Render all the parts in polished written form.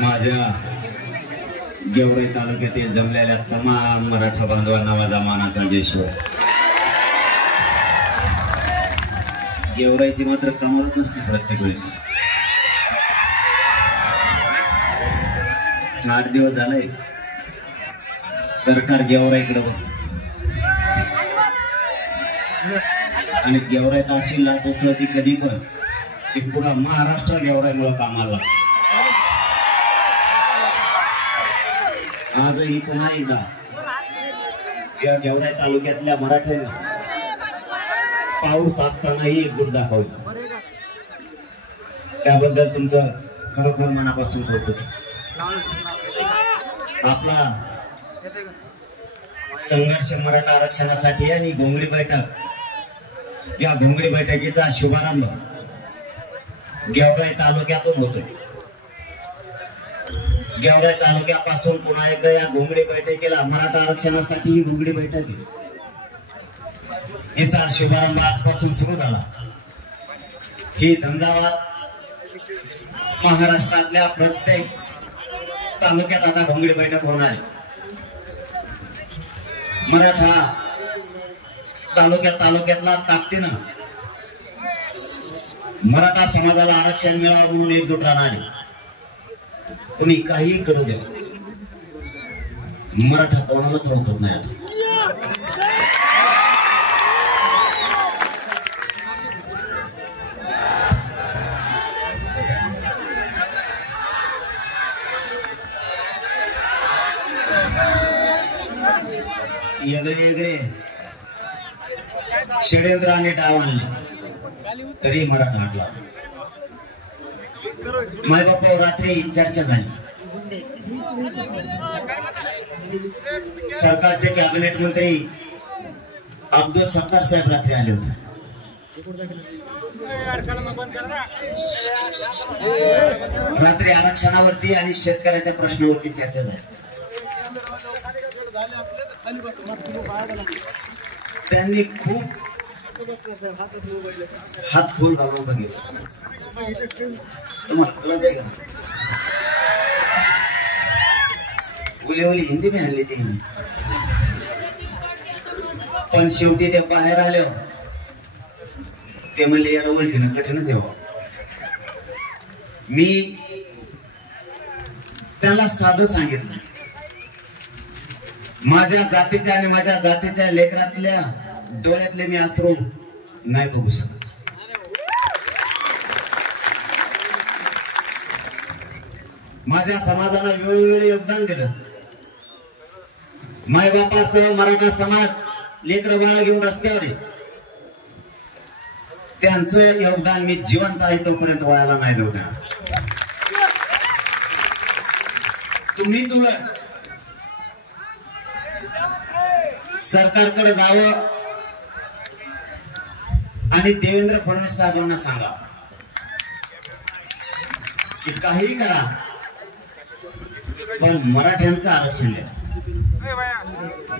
माझ्या गेवराई तालुक्यातील जमलेल्या तमाम मराठा बांधवांना माझा मानाचा जयश्वर. गेवराईची मात्र कमालच नसते प्रत्येक वेळेस. 8 दिवस झाले सरकार गेवराईकडे बघ आणि गेवराईत अशी लाट उसळती कधी पण की पुरा महाराष्ट्र गेवराईमुळे कामाला लागतो. आजही पुन्हा एकदा या गेवराई तालुक्यातल्या मराठ्यांना पाऊस असतानाही एकजूट दाखवली. त्याबद्दल तुमचं खरोखर मनापासून कौतुक. आपला संघर्ष मराठा आरक्षणासाठी आणि घोंगडी बैठक, या घोंगडी बैठकीचा शुभारंभ गेवराई तालुक्यातून होतोय. गेवराई तालुक्यापासून पुन्हा एकदा या घोंगडी बैठकीला मराठा आरक्षणासाठी ही घोंगडी बैठक आहे. हिचा शुभारंभ आजपासून सुरू झाला. ही झंझावात महाराष्ट्रातल्या प्रत्येक तालुक्यात आता घोंगडी बैठक होणार आहे. मराठा तालुक्यातला ताकदीनं मराठा समाजाला आरक्षण मिळावं म्हणून एकजूट राहणार आहे. कोणी काही करू दे, मराठा कोणालाच रोखत नाही. आता वेगळे षड्यंत्र आणि डाव आणले तरी मराठा हटला. मायबापावर रात्री चर्चा झाली. सरकारचे कॅबिनेट मंत्री अब्दुल सत्तार साहेब रात्री आले होते. रात्री आरक्षणावरती आणि शेतकऱ्याच्या प्रश्नावरती चर्चा झाली. त्यांनी खूप हात खोल घालून बघितलं. ओली हिंदी में आणली ती, पण शेवटी ते बाहेर आले. ते म्हणले याला ओळखीनं कठीणच आहे. मी त्याला साधं सांगितलं, माझ्या जातीच्या आणि माझ्या जातीच्या लेकरातल्या डोळ्यातले मी अश्रू नाही बघू शकत. माझ्या समाजाला वेळोवेळी योगदान दिलं. मायबापासह मराठा समाज लेकर बाळा घेऊन रस्त्यावर आहे. त्यांचं योगदान मी जिवंत आहे तोपर्यंत व्हायला नाही जाऊ देणार. तुम्हीच उलट सरकारकडे जावं आणि देवेंद्र फडणवीस साहेबांना सांगा की काही करा पण मराठ्यांचं आरक्षण द्या.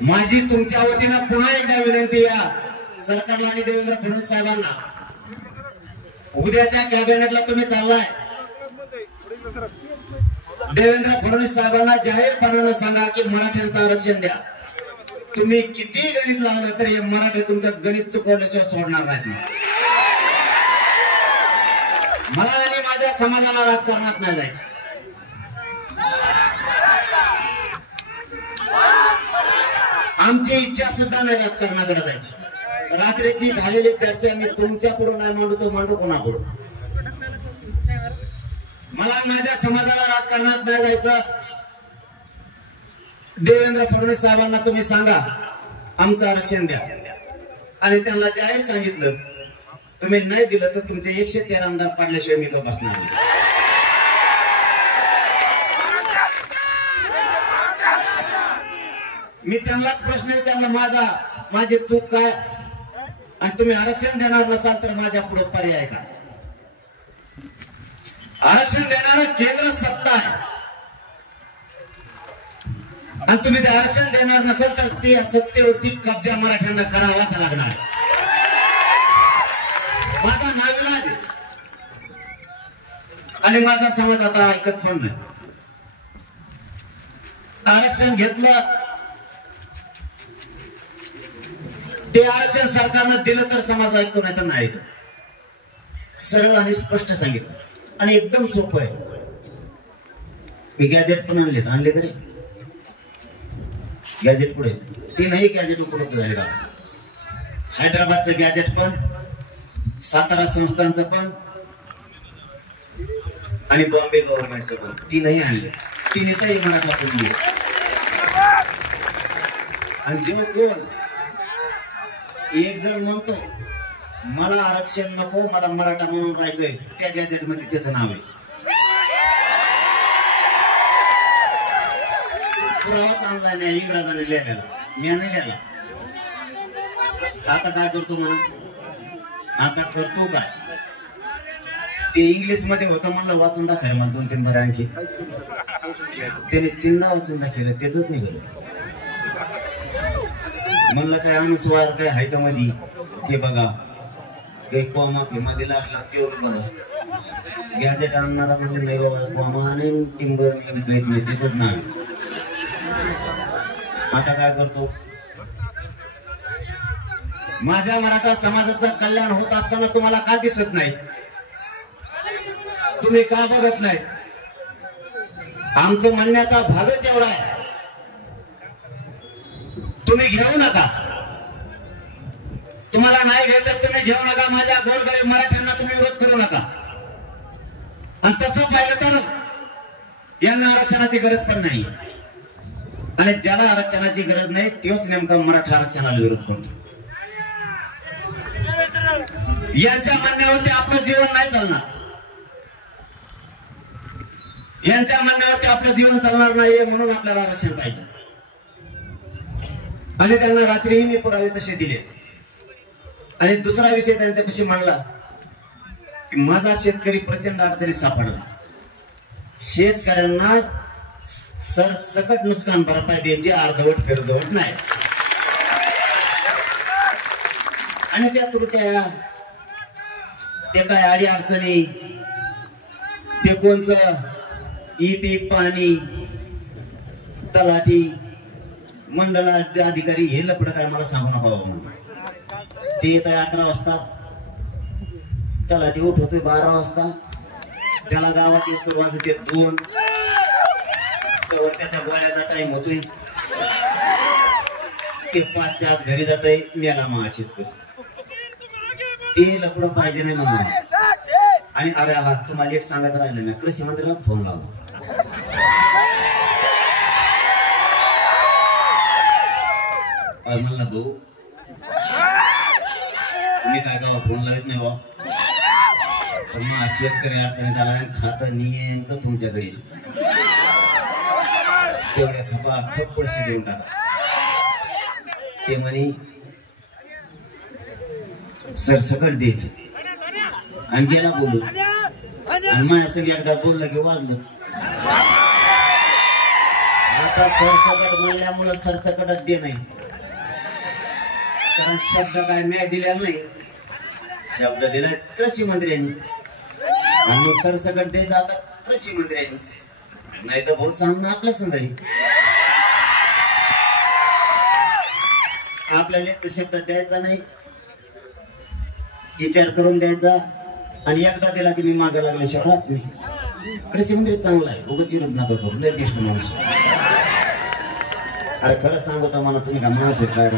माझी तुमच्या वतीनं पुन्हा एकदा विनंती या सरकारला आणि देवेंद्र फडणवीस साहेबांना, उद्याच्या कॅबिनेटला तुम्ही चाललाय, देवेंद्र फडणवीस साहेबांना जाहीरपणानं सांगा की मराठ्यांचं आरक्षण द्या. तुम्ही किती गणित लावलं तरी मराठी तुमचं गणित चुकवल्याशिवाय सोडणार नाहीत. मला आणि माझ्या समाजाला राजकारणात नाही जायचं. आमची इच्छा सुद्धा नाही राजकारणाकडे जायची. रात्रीची झालेली चर्चा मी तुमच्या पुढे नाही मांडू, तो मांडू कोणापुढे. मला माझ्या समाजाला राजकारणात नाही जायचं. देवेंद्र फडणवीस साहेबांना तुम्ही सांगा आमचं आरक्षण द्या. आणि त्यांना जाहीर सांगितलं तुम्ही नाही दिलं तर तुमचे 113 आमदार पाडल्याशिवाय मी गप्प बसणार नाही. मी त्यांनाच प्रश्न विचारला, माझी चूक काय, आणि तुम्ही आरक्षण देणार नसाल तर माझ्या पुढे पर्याय काय. आरक्षण देणारा केंद्र सत्ता आहे आणि तुम्ही ते आरक्षण देणार नसेल तर ते सत्तेवरती कब्जा मराठ्यांना करावाच लागणार. माझा नाविलाज आणि माझा समाज आता ऐकत पण नाही. आरक्षण घेतलं, ते आरक्षण सरकारनं दिलं तर समाज ऐकतो, नाही तर नाही ऐकत. सरळ आणि स्पष्ट सांगितलं आणि एकदम सोपं आहे. मी गॅजेट पण आणले घरी. गॅजेट पुढे 3ही गॅजेट उपलब्ध झाले का? हैदराबादचं गॅजेट पण, सातारा संस्थांचं पण आणि बॉम्बे गव्हर्नमेंटचं पण 3ही आणले. 3ही मराठा बोलली. आणि जो कोण एक जण म्हणतो मला आरक्षण नको, मला मराठा म्हणून राहायचंय, त्या गॅजेट मध्ये त्याचं नाव आहे. पुरावाच आणलाय नाही, इंग्रजांनी लिहिलेला, मी नाही लिहिला. आता काय करतो म्हणून, आता करतो काय, ते इंग्लिश मध्ये होतं म्हणलं वाचून दाखवलं मला 2-3 बार आणखी. त्याने 3दा वाचून दाखवलं, त्याच निघालं. म्हणलं काय अनुस्वार काय हाय का मध्ये, ते बघा काही कोमा मध्ये लागला तेवढं बघा. गॅजेट आणणारा म्हणजे नाही बाबा, कोमा आणि टिंब नाही, त्याच नाव. आता काय करतो, माझ्या मराठा समाजाचं कल्याण होत असताना तुम्हाला का दिसत नाही, तुम्ही का बघत नाही? आमचं म्हणण्याचा भागच एवढा आहे, तुम्ही घेऊ नका. तुम्हाला नाही घ्यायचं तुम्ही घेऊ नका. माझ्या गोरगरीब मराठ्यांना तुम्ही विरोध करू नका. आणि तसं पाहिलं तर यांना आरक्षणाची गरज पण नाही. आणि ज्याला आरक्षणाची गरज नाही तोच नेमका मराठा आरक्षणाला विरोध करतो. यांच्या म्हणण्यावरती आपलं जीवन नाही चालणार. यांच्या म्हणण्यावरती आपलं जीवन चालणार नाहीये, म्हणून आपल्याला आरक्षण पाहिजे. आणि त्यांना रात्रीही मी पुरावे तसे दिले. आणि दुसरा विषय त्यांच्यापाशी मांडला की माझा शेतकरी प्रचंड अडचणीत सापडला. शेतकऱ्यांना सरसकट नुकसान भरपाई द्यायची, अर्धवट फिरधवट नाही. आणि त्या त्रुट्या, ते काय अडी अडचणी, ते कोणचं ई पाणी, तलाठी, मंडळ अधिकारी हे लपड काय मला सांगू नका बाबा. ते येत आहे 11 वाजता, तलाठी उठवतोय 12 वाजता, त्याला गावात येतो वाजते 2, त्याच्या गोळ्याचा टाइम होतोय, ते 5च्या आत घरी जात आहे, मेला मग शेतकरी. ते लपड पाहिजे नाही म्हणून. आणि अरे हा तुम्हाला एक सांगायचं राहिलं, मी कृषी मंत्र्यालाच फोन लावला. म्हणला भाऊ मी काय गावा फोन लावत नाही बा, पण मग शेतकरी अडचणीत आला, खातं नेमकं तुमच्याकडे, तेवढ्या खप पैसे देऊन टाका. ते म्हणे सरसकट द्यायचं. आणि गेला बोलू, आणि माझ्या सगळी एकदा बोललं की वाजलंच. आता सरसकट म्हणल्यामुळं सरसकटच दे नाही, कारण शब्द काय मी दिलेला नाही, शब्द दिला कृषी मंत्र्यांनी. आणि मग सरसकट द्यायचं आता कृषी मंत्र्यांनी, नाही तर भाऊ सांगणं आपल्या संघाई. आपल्याला एक शब्द द्यायचा नाही, विचार करून द्यायचा. आणि एकदा दिला की मी मागे लागल्याशिवाय राहत नाही. कृषी मंत्री चांगला आहे, उगाच विरोध नका करू, लय बेस्ट माणूस. अरे खरं सांगतो मला, तुम्ही का माणूस काय.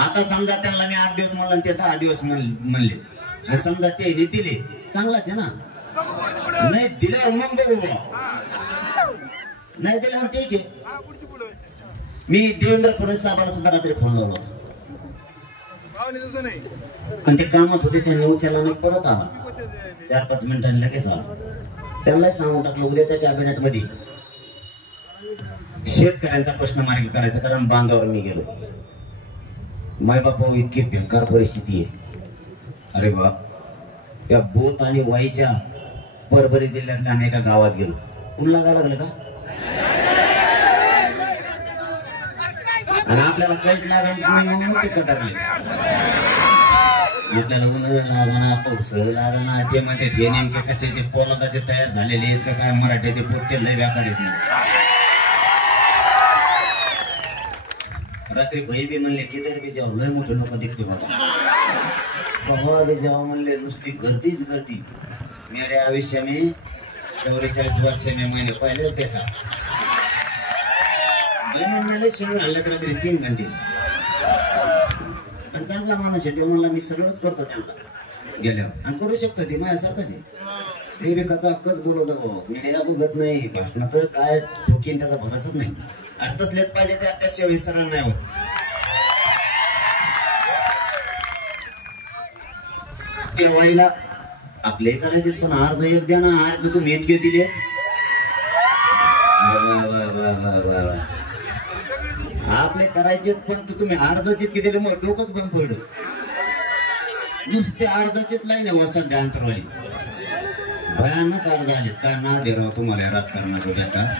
आता समजा त्यांना मी 8 दिवस म्हणलं, ते 10 दिवस म्हणले, समजा ते दिले, चांगलाच आहे ना. नाही दिल्यावर मग बघू, नाही दिल्यावर ठीक आहे. मी देवेंद्र फडणवीस साहेबांना सुद्धा रात्री फोन लावला होता, पण ते कामात होते, त्यांनी उचलला नाही, परत आला 4-5 मिनिटांनी लगेच आला. त्यांनाही सांगून टाकलं उद्याच्या कॅबिनेट मध्ये शेतकऱ्यांचा प्रश्न मार्गी काढायचा, कारण बांधावर मी गेलो. मायबापा इतकी बेकार परिस्थिती आहे. अरे बाप, त्या बोत आणि वाईच्या परभणी जिल्ह्यातल्या आम्ही एका गावात गेलो. पुन्हा लागा लागलं का, आणि आपल्याला काहीच लागत नाही म्हणून ते कदरले. आपल्याला ऊन लागाना, पाऊस लागाना, ते मध्ये ते नेमके कशाचे पोलादाचे तयार झालेले आहेत का काय, मराठ्याचे पोट्टे लय व्यापार आहेत. रात्री भाई बी म्हणले किधर बी जाऊ लय मोठे लोक दिखते मला कवा बी जाऊ म्हणले नुसती गर्दीच गर्दी मेरे आयुष्य में 44 वर्ष में मैंने पहले देखा महिन्याला शेण घाललं तर रात्री 3 घंटे पण चांगला माणूस आहे तो म्हणला मी सगळंच करतो त्यांना गेल्यावर आणि करू शकतो ते माझ्यासारखंच आहे ते बी कचा हक्कच बोलवतो भाऊ मीडिया बघत नाही भाषण तर काय ठोकीन त्याचा भरोसाच नाही आणि तसलेच पाहिजे ते त्याशिवाय विसरणार नाही होत तेव्हाईला आपले करायचे पण अर्ज एक द्या ना अर्ज तुम्ही इतके दिले आपले करायचे पण तुम्ही अर्ज इतके दिले मग डोकंच बंद पडलं नुसते अर्जाचीच लाईन आहे वसंत अंतरवाली भयानक अर्ज आलेत काय ना दे राव तुम्हाला राजकारणाचं बेकार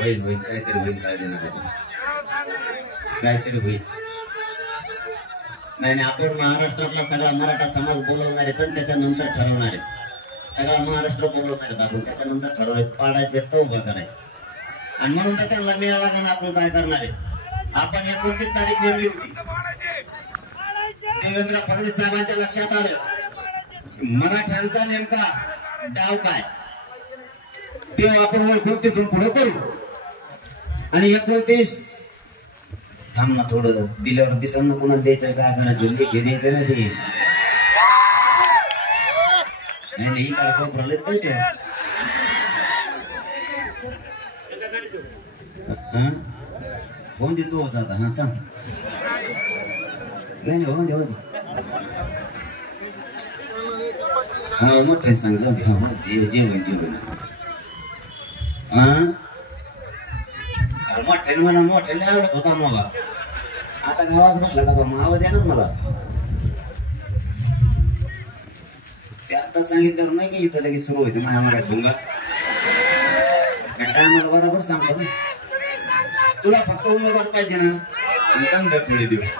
होईल होईल काहीतरी होईल काय देणार काहीतरी होईल नाही आपण महाराष्ट्रातला सगळा मराठा समाज बोलवणार आहे पण त्याच्यानंतर ठरवणार आहे सगळा महाराष्ट्र बोलवणार आहेत आपण त्याच्यानंतर ठरवणार पाडायचे तो उभा करायचा आणि म्हणून तर त्यांना मिळाला का आपण काय करणार आहे आपण 29 तारीख नेमली होती देवेंद्र फडणवीस साहेबांच्या लक्षात आलं मराठ्यांचा नेमका डाव काय ते आपण ओळखून तिथून पुढे करू आणि 29 थांब ना थोडं दिल्यावर दिसांना कोणाला द्यायचं काय करायचं लेखी द्यायचं ना ते नाही काय कोपराले कळते कोण देतो होता आता हा सांग नाही हो दे हा मोठे सांग जाऊ दे हा जेवण मोठ्याने म्हणा मोठ्याने आवडत होता मला आता आवाज म्हटला का मग आवाज येणार मला ते आता सांगितल्यावर नाही की इथं लगेच सुरू व्हायचं माझ्या मनात भुंगा टायमाला बरोबर सांगतो ना तुला फक्त उमेदवार पाहिजे ना दम धर थोडे दिवस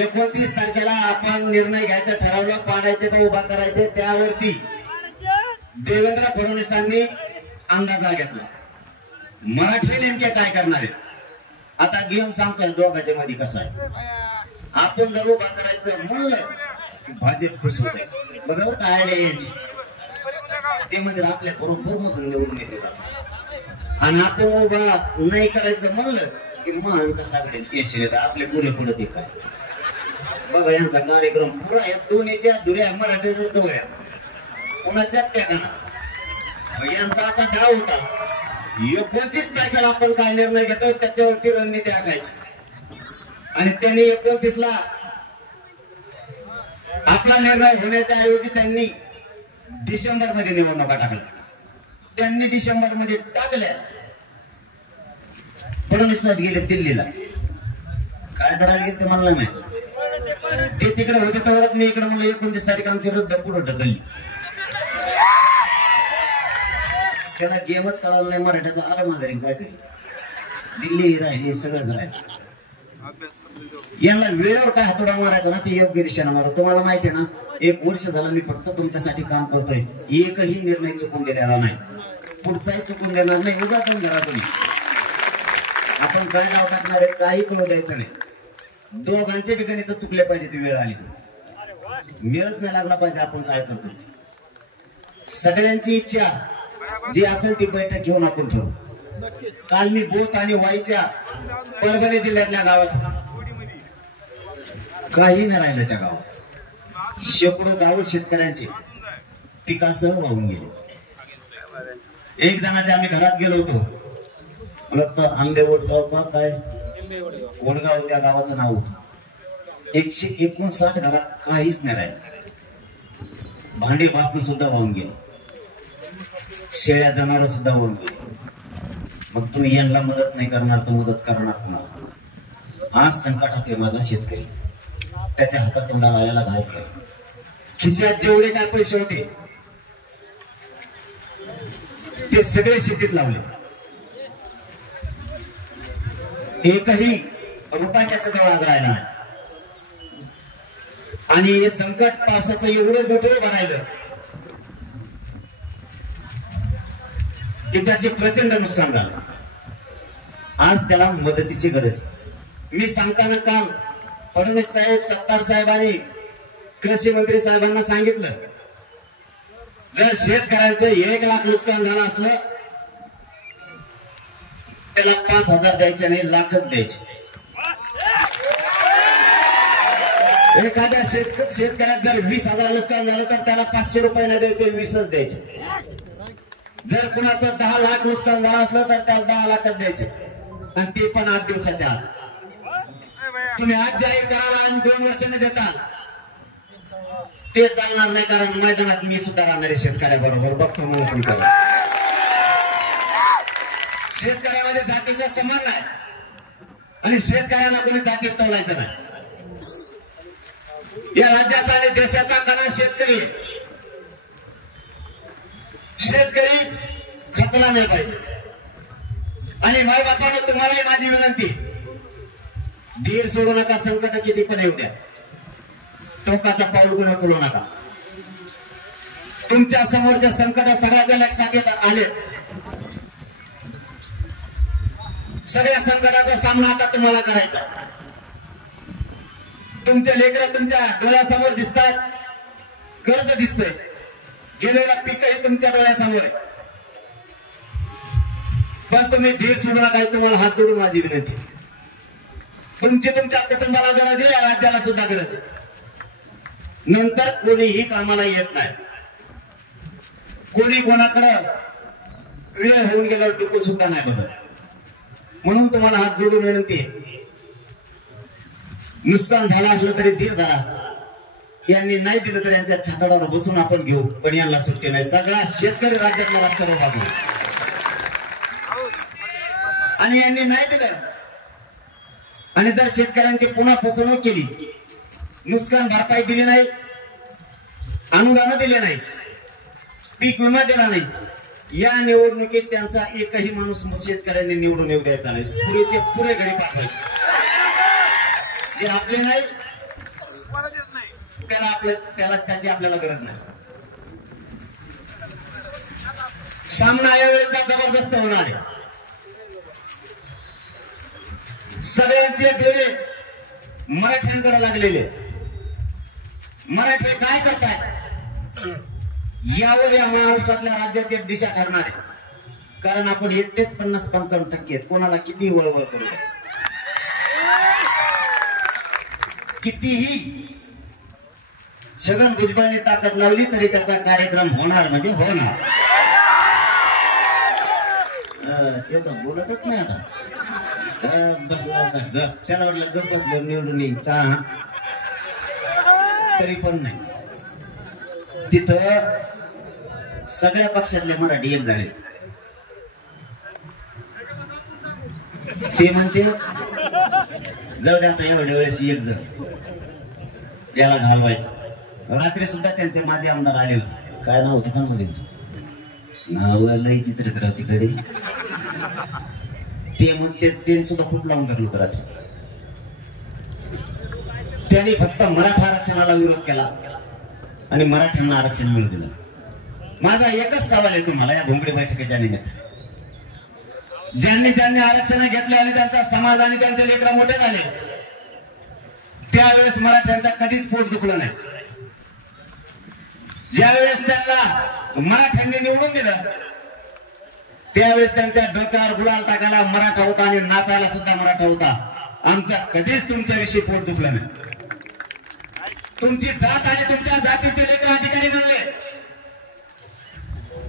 एकोणतीस तारखेला आपण निर्णय घ्यायचा ठरवलं पाडायचे का उभा करायचे त्यावरती देवेंद्र फडणवीसांनी अंदाजा घेतला मराठी नेमके काय करणार आहेत आता गेम सांगतोय दोघांच्या मध्ये कसा आहे आपण जर उभा करायचं म्हणलं भाजप खुश होते बरोबर काय यायची ते म्हणजे आपल्या बरोबर मधून निवडून येते आणि आपण उभा नाही करायचं म्हणलं की महाविकास आघाडी यश येतं आपले पुरे पुढे ते काय बघा यांचा कार्यक्रम पुरा या दोन्हीच्या दुऱ्या मराठ्याच्या जवळ कोणाच्या ठिकाणा यांचा असा डाव होता 29 तारखेला आपण काय निर्णय घेतो त्याच्यावरती रणनीती आखायची आणि त्यांनी 29 ला आपला निर्णय होण्याच्या ऐवजी त्यांनी डिसेंबर मध्ये निवडणुका टाकल्या त्यांनी डिसेंबर मध्ये टाकल्या फडणवीस साहेब गेले दिल्लीला काय करायला गेले ते मला माहित ते तिकडे होते तेवढ्यात मी इकडे म्हणलं 29 तारीख आमची रद्द पुढे ढकलली त्याला गेमच कळाला नाही मराठ्याचा आला माघारी काय करी दिल्ली राहिली सगळंच राहिलं यांना वेळेवर काय हातोडा मारायचा ना ते योग्य दिशेने मारा तुम्हाला माहिती आहे ना 1 वर्ष झालं मी फक्त तुमच्यासाठी काम करतोय एकही निर्णय चुकून गेलेला नाही पुढचाही चुकून देणार नाही उगा पण करा तुम्ही आपण काय नाव टाकणार आहे काही कळू द्यायचं नाही दोघांचे बी गणित चुकले पाहिजे ती वेळ आली तर मिळत नाही लागला पाहिजे आपण काय करतो सगळ्यांची इच्छा जी असेल ती बैठक घेऊन आपण ठरवू काल मी बोथ आणि वाईच्या परभणी जिल्ह्यातल्या गावात काही नाही राहिलं त्या गावात शेकडो गाव शेतकऱ्यांचे पिकासह वाहून गेले एक जणाच्या आम्ही घरात गेलो होतो मला वाटतं आंबे वडगाव काय वडगाव त्या गावाचं नाव होतं 159 घरात काहीच नाही राहिलं भांडे भासणं सुद्धा वाहून गेले शेळ्या जनावर सुद्धा वाहून गेले मग तुम्ही यांना मदत नाही करणार तर मदत करणार कुणाला आज संकटात आहे माझा शेतकरी त्याच्या हातात तोंडाला आलेला घास घ्या खिशात जेवढे काय पैसे होते ते सगळे शेतीत लावले, एकही रुपया त्याच्या जवळ आज राहिला नाही. आणि हे संकट पावसाचं एवढं मोठं भरायलं की त्याचे प्रचंड नुकसान झालं. आज त्याला मदतीची गरज आहे. मी सांगताना काम फडणवीस साहेब, सत्तार साहेबांनी, कृषी मंत्री साहेबांना सांगितलं, जर शेतकऱ्यांचं 1 लाख नुकसान झालं असलं त्याला 5,000 द्यायचे नाही, लाखच द्यायचे. एखाद्या शेतकऱ्यात जर 20,000 नुकसान झालं तर त्याला 500 रुपये नाही द्यायचे, 20च द्यायचे. जर कुणाचं 10 लाख नुकसान झालं असलं तर त्याला 10 लाखच द्यायचे, आणि ते पण 8 दिवसाच्या आत. तुम्ही आज जाहीर कराल आणि 2 वर्षांनी देता, ते चालणार नाही. कारण मैदानात मी सुद्धा राहणारे शेतकऱ्याबरोबर बघतो. मला तुमचा शेतकऱ्यामध्ये जातीचा संबंध आहे आणि शेतकऱ्यांना कोणी जातीत तोलायचं नाही. या राज्याचा आणि देशाचा कणा शेतकरी. शेतकरी खचला नाही पाहिजे. आणि मायबापानं तुम्हालाही माझी विनंती, धीर सोडू नका. संकट किती पण येऊ द्या, टोकाचा पाऊल पण उचलू नका. तुमच्या समोरच्या संकट सगळ्याच्या लक्षात येत आले. सगळ्या संकटाचा सामना आता तुम्हाला करायचा. तुमचे लेकरं तुमच्या डोळ्यासमोर दिसतात, कर्ज दिसतंय, गेलेला पीकही तुमच्या डोळ्यासमोर आहे. पण तुम्ही धीर सोडू नका. तुम्हाला हात जोडून माझी विनंती. तुमची तुमच्या कुटुंबाला गरज आहे, या राज्याला सुद्धा गरज आहे. नंतर कोणीही कामाला येत नाही. कोणी कोणाकडं वेळ होऊन गेल्यावर डुकू सुद्धा नाही बघत. म्हणून तुम्हाला हात जोडून विनंती आहे, नुकसान झालं असलं तरी धीर धरा. यांनी नाही दिलं तर यांच्या छाताडावर बसून आपण घेऊ, पण यांना सुट्टी नाही. सगळा शेतकरी राज्यातला रस्त्यावर भागू. आणि यांनी नाही दिलं आणि जर शेतकऱ्यांची पुन्हा फसवणूक केली, नुकसान भरपाई दिली नाही, अनुदान दिले नाही, पीक विमा दिला नाही, या निवडणुकीत त्यांचा एकही माणूस शेतकऱ्यांनी निवडून येऊ द्यायचा नाही. पुरेचे पुरे घरी पाठवायचे. जे आपले नाही त्याला त्याची आपल्याला गरज नाही. सामना यावेळेचा जबरदस्त होणार आहे. सगळ्यांचे डोळे मराठ्यांकडे लागलेले. मराठी काय करताय यावर या महाराष्ट्रातल्या राज्याची दिशा ठरणार आहे. कारण आपण एकटेच 50-55% आहेत. कोणाला किती वळवळ करू द्या, कितीही छगन भुजबळने ताकद लावली तरी त्याचा कार्यक्रम होणार म्हणजे होणार. ते तर बोलतच नाही आता. त्याला वाटलं गप बसलं निवडून येता, तरी पण नाही. तिथं सगळ्या पक्षातले मराठी एक झाले. ते म्हणते जाऊ द्या आता एवढ्या वेळेस एक जण याला घालवायचं. रात्री सुद्धा त्यांचे माझे आमदार आले होते. काय नाव होतं का मध्ये, नाव लई चित्रराव तिकडे. ते म्हणते ते सुद्धा खूप लावून धरलं होतं रात्री. त्यांनी फक्त मराठा आरक्षणाला विरोध केला आणि मराठ्यांना आरक्षण मिळू दिलं. माझा एकच सवाल आहे तुम्हाला या भोंगडी बैठकीच्या निमित्त. ज्यांनी ज्यांनी आरक्षण घेतले आणि त्यांचा समाज आणि त्यांचे लेकरं मोठे झाले, त्यावेळेस मराठ्यांचा कधीच पोट दुखलं नाही. ज्यावेळेस त्यांना मराठ्यांनी निवडून दिलं त्यावेळेस त्यांच्या डोक्यावर गुलाल टाकायला मराठा होता आणि नाचायला सुद्धा मराठा होता. आमचा कधीच तुमच्याविषयी पोट दुखलं नाही. तुमची जात आणि तुमच्या जातीचे लेकर अधिकारी बनले.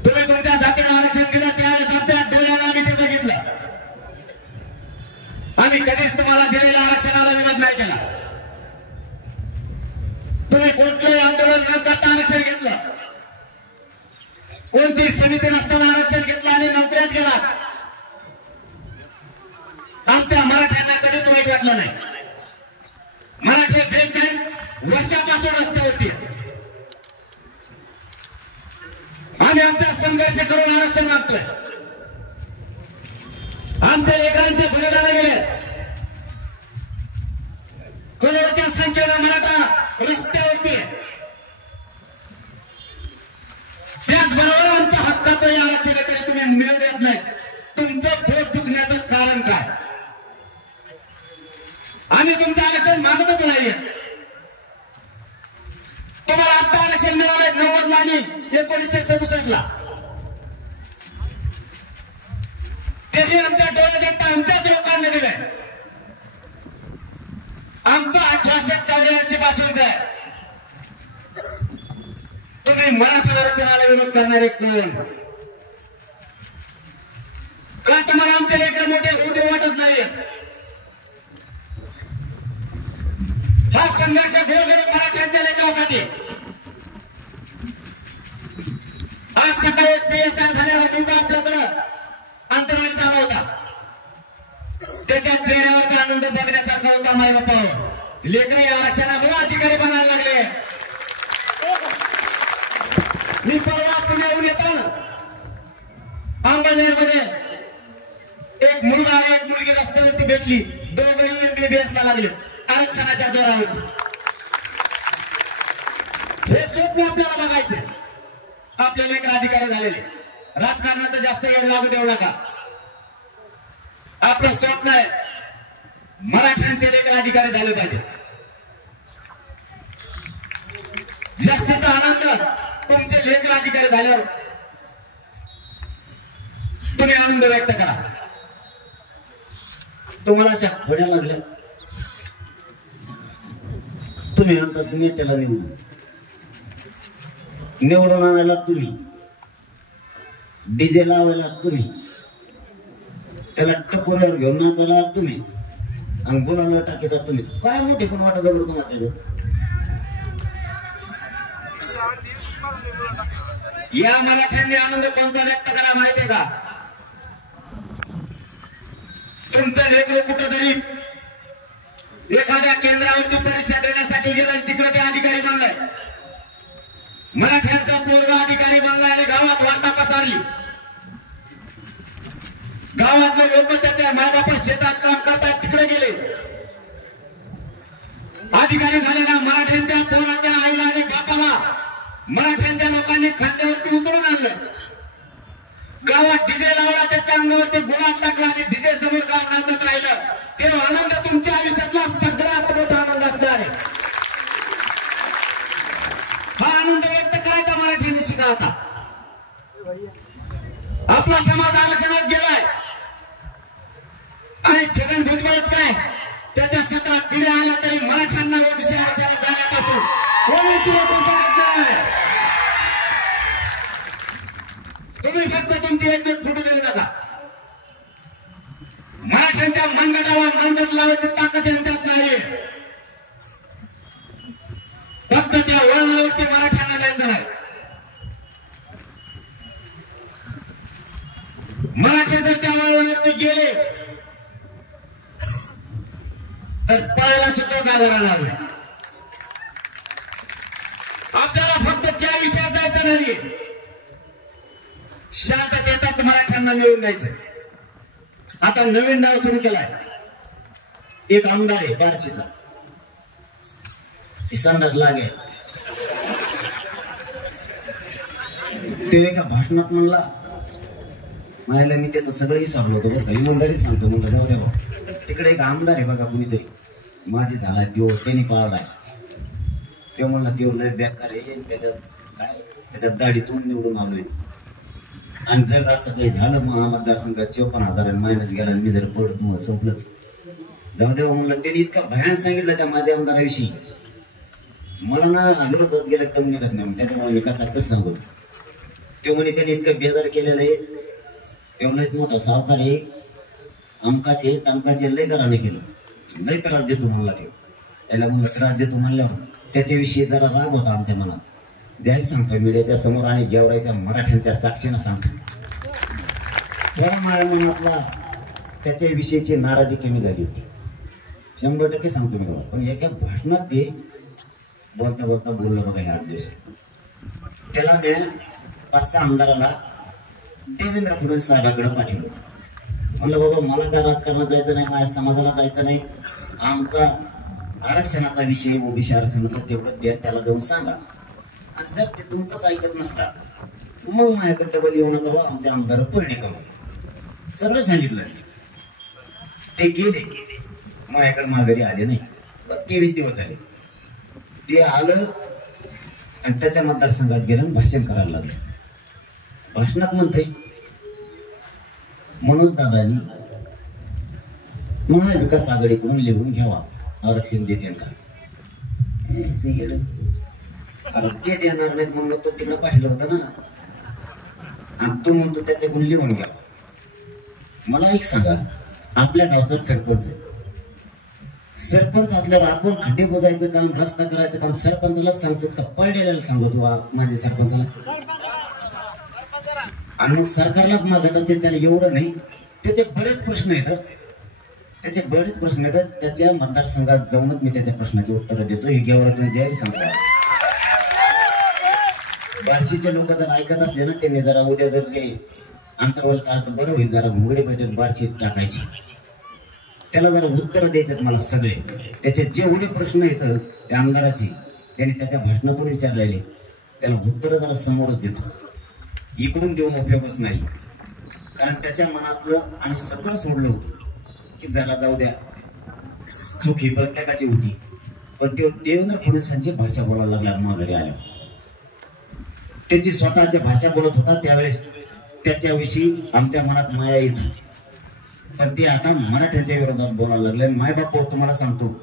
तुम्ही तुमच्या जातीला आरक्षण दिलं त्यावेळेस आमच्या डोळ्याला आम्ही ते बघितलं. आम्ही कधीच तुम्हाला दिलेल्या आरक्षणाला विरोध नाही केला. तुम्ही कोणतंही आंदोलन न करता आरक्षण घेतलं. कोणती समिती नसताना आरक्षण घेतलं आणि नोकऱ्यात गेला. आमच्या मराठ्यांना कधीच वाईट वाटलं नाही. मराठी 42 वर्षापासून रस्त्यावरती आम्ही आमच्या संघर्ष करून आरक्षण मागतोय. आमच्या लेकरांचे बलिदान गेले. करोडच्या संख्येनं मराठा रस्त्यावरती. त्याचबरोबर आमच्या हक्काचं आरक्षण तरी तुम्ही मिळू देत नाही. तुमचं पोट दुखण्याचं कारण काय? आम्ही तुमचं आरक्षण मागतच नाहीये. तुम्हाला आता आरक्षण मिळालंय 90 आणि 1967ला. त्याचे आमच्या डोळ्यात एकटा आमच्याच लोकांनी दिलंय. आमचं 1884 पासूनच आहे. तुम्ही मराठा आरक्षणाला विरोध करणारे कोण? का तुम्हाला आमचे लेकर मोठे होऊ दे वाटत नाही? हा संघर्ष गोरगरीब मराठ्यांच्या लेकरासाठी. आज सकाळी PSI झालेला मुलगा आपल्याकडं अंतर्वालीत आला होता. त्याच्या चेहऱ्यावरचा आनंद बघण्यासारखा होता. माय बापावर लेकर या आरक्षणामुळे अधिकारी बनायला लागले. मी परवा पुण्याहून येताना अंबानेरमध्ये एक मुलगा आणि एक मुलगी रस्त्यावरती भेटली. दोघंही MBBS ला लागले आरक्षणाच्या जोरावरती. हे स्वप्न आपल्याला बघायचे. आपल्याला एक अधिकारी झालेले. राजकारणाचं जास्त वेळ लागू देऊ नका. आपलं स्वप्न आहे मराठ्यांचे लेकर अधिकारी झाले पाहिजे. जास्तीचा आनंद तुमचे लेकर अधिकारी झाल्यावर तुम्ही आनंद व्यक्त करा. तुम्हाला अशा खोड्या लागल्या. तुम्ही म्हणतात नेत्याला निवडून आणायला तुम्ही, डीजे लावायला तुम्ही, त्याला टकोऱ्यावर घेऊन नाचायला तुम्हीच, आणि गुलाला टाकीचा तुम्हीच. काय मोठे पण वाटत बरं तुम्हाला त्याचं? या मराठ्यांनी आनंद कोणता व्यक्त करा माहितीये का? तुमचं लेकरू कुठंतरी एखाद्या केंद्रावरती परीक्षा देण्यासाठी गेलं आणि तिकडे ते अधिकारी बनलाय. मराठ्यांचा पोरगा अधिकारी बनलाय आणि गावात वार्ता पसरली. गावातले लोक त्याच्या मायबापा शेतात काम करतात तिकडे गेले. अधिकारी झालेल्या मराठ्यांच्या पोराच्या आईला आणि बापाला मराठ्यांच्या लोकांनी खांद्यावरती उतरून आणलं. गावात डीजे लावला, त्याच्या अंगावरती गुलाब टाकला आणि डीजे समोर गाव नाचत राहिलं. ते आनंद तुमच्या आयुष्यातला सगळ्यात मोठा आनंद असणार आहे. हा आनंद व्यक्त करायचा मराठ्यांनी शिका. आता आपला समाज आरक्षणात गेलाय आणि छगन भुजबळच काय त्याच्या 17 पिढ्या आल्या तरी मराठ्यांना ओबीसी आरक्षणात जाण्यापासून कोणी तुला शकत नाही. तुम्ही फक्त तुमची एकजूट फुटू देऊ नका. मराठ्यांच्या मनगटाला मनगट लावायची ताकद यांच्यात नाही. फक्त त्या वळणावरती मराठ्यांना जायचं नाही. मराठे जर त्या वळणावरती गेले तर पळायला सुद्धा जागा राहणार नाही. आपल्याला फक्त त्या विषयात जायचं नाही. शांततेतच मराठ्यांना मिळून जायचं. आता नवीन नाव सुरू केलाय. एक आमदार आहे बार्शीचा, संडास लागे. ते एका भाषणात म्हणला, मायला मी त्याचं सगळं विसरलो होतो बरं का, इमानदारी सांगतो. म्हणलं जाऊ द्या भाऊ, तिकडे एक आमदार आहे बघा कुणीतरी, माझी झाला देव त्यांनी पाळलाय. ते म्हणला देव लय बेकार आहे, त्याच्यात दाढीतून निवडून आलोय. आणि जर असं काही झालं मग मतदारसंघात 54,000 मायनस गेला आणि मी जर पडत मग संपलंच. जाऊ देवा म्हणलं. त्यांनी इतका भयान सांगितलं त्या माझ्या आमदाराविषयी, मला ना विरोधात गेलं कमी निघत नाही. त्याच्यामुळे विकासारखंच सांगतो. ते म्हणे त्यांनी इतकं बेजार केलेलं आहे, तेवढंच मोठा सावकार आहे, अमकाचे तमकाचे लय घराने केलं, लय त्रास देतो म्हणला. ते त्याला म्हणलं त्रास देतो म्हणल्यावर त्याच्याविषयी जरा राग होता आमच्या मनात. जाहीर सांगतो मीडियाच्या समोर आणि गेवराईच्या मराठ्यांच्या साक्षीनं सांगतो, थोडा माझ्या मनातला त्याच्याविषयीची नाराजी कमी झाली होती. 100% सांगतो मी तुम्हाला. पण एका भाषणात ते बोलता बोलता बोललं बघा. ह्या 8 दिवसात त्याला मी 5-6 आमदाराला देवेंद्र फडणवीस साहेबांकडे पाठवलं. म्हणलं बाबा मला काय राजकारणात जायचं नाही, माझ्या समाजाला जायचं नाही, आमचा आरक्षणाचा विषय ओबीसी आरक्षणाचा तेवढं द्या, त्याला जाऊन सांगा. आणि जर ते तुमचंच ऐकत नसता मग माझ्याकडे डबल येऊ नका बा, आमचे आमदार पडणे कमी सगळं सांगितलं. ते गेले, माझ्याकडे माघारी आले नाही. 23 दिवस झाले. ते आलं आणि त्याच्या मतदारसंघात गेलं आणि भाषण करायला लागलं. भाषणात म्हणते मनोज दादानी महाविकास आघाडीकडून लिहून घ्यावा आरक्षण देते का. अरे ते देणार नाहीत म्हणून तो तिला पाठवलं होतं ना, आणि तू म्हणतो त्याच्याकडून लिहून घ्या. मला एक सांगा, आपल्या गावचा सरपंच आहे, सरपंच असल्यावर आपण खड्डे बोजायचं काम, रस्ता करायचं काम सरपंचाला सांगतो का पडलेल्याला सांगतो माझ्या सरपंचाला? आणि मग सरकारलाच मागत असते. त्याला एवढं नाही, त्याचे बरेच प्रश्न येतात, त्याच्या मतदारसंघात जाऊनच मी त्याच्या प्रश्नाची उत्तर देतो. हे गेवरातून जाहीर सांगतात. बार्शीचे लोक जर ऐकत असले ना, त्यांनी जरा उद्या जर ते अंतर्वल बरं होईल, जरा घोडे बैठक बार्शीत टाकायची, त्याला जरा उत्तर द्यायचं मला सगळे. त्याचे जेवढे प्रश्न येतं त्या आमदाराची त्यांनी त्याच्या भाषणातून विचारलेले, त्याला उत्तर जरा समोरच देतो. इकडून देऊन उपयोगच नाही, कारण त्याच्या मनातलं आम्ही सगळं सोडलं होतं की जरा जाऊ द्या, चूक ही प्रत्येकाची होती. पण ते देवेंद्र फडणवीसांची भाषा बोलायला लागला. माघारी आल्या त्याची स्वतःची भाषा बोलत होता, त्यावेळेस त्याच्याविषयी आमच्या मनात माया येत होती. पण ते आता मराठ्यांच्या विरोधात बोलायला लागले. माय बाप तुम्हाला सांगतो,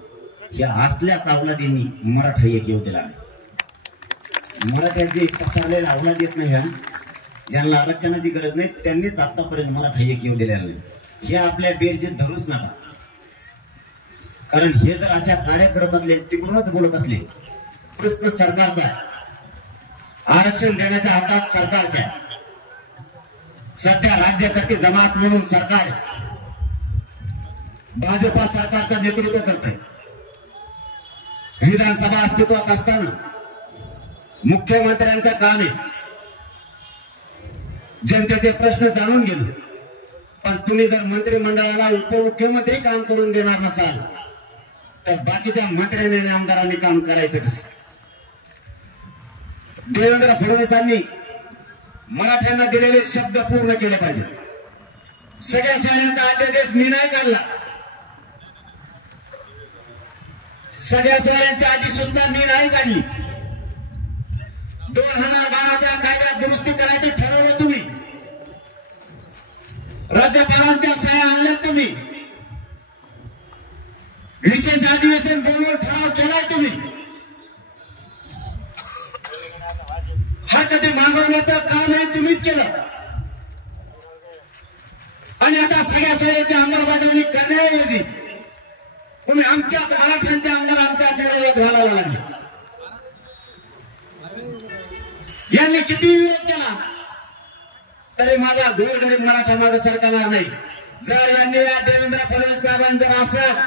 या असल्या अवलादींनी मराठा एक येऊ दिला नाही. मराठ्यांचे पसरलेला अवलाद येत नाही, ज्यांना आरक्षणाची गरज नाही त्यांनीच आतापर्यंत मराठा एक येऊ दिलेला नाही. हे आपल्या बेरजे धरूच नका, कारण हे जर अशा काड्या करत असले, तिकडूनच बोलत असले, प्रश्न सरकारचा, आरक्षण देण्याच्या हातात सरकारच्या. सध्या राज्यकर्ते जमात म्हणून सरकार भाजपा सरकारचं नेतृत्व करत आहे. विधानसभा अस्तित्वात असताना मुख्यमंत्र्यांचं काम आहे जनतेचे प्रश्न जाणून घेणं. पण तुम्ही जर मंत्रिमंडळाला उपमुख्यमंत्री काम करून देणार नसाल तर बाकीच्या मंत्र्यांनी आणि आमदारांनी काम करायचं कसं? देवेंद्र फडणवीसांनी मराठ्यांना दिलेले शब्द पूर्ण केले पाहिजे. सगळ्या शहरांचा अध्यादेश मी नाही काढला, सगळ्या शहरांची अधिसूचना मी नाही काढली. 2012च्या कायद्यात दुरुस्ती करायचं ठरवलं तुम्ही, राज्यपालांच्या सह्या आणल्या तुम्ही, विशेष अधिवेशन बोलवून ठराव केलाय तुम्ही. हा कधी मागवण्याचं काम हे तुम्हीच केलं. आणि आता सगळ्या सोयीची अंमलबजावणी करण्याऐवजी तुम्ही आमच्याच मराठ्यांचे आमदार आमच्या विरोधात घालायला लागले. यांनी किती विरोध केला तरी माझा गोरगरीब मराठा मागे सरकणार नाही. जर यांनी या देवेंद्र फडणवीस साहेबांनी जर असं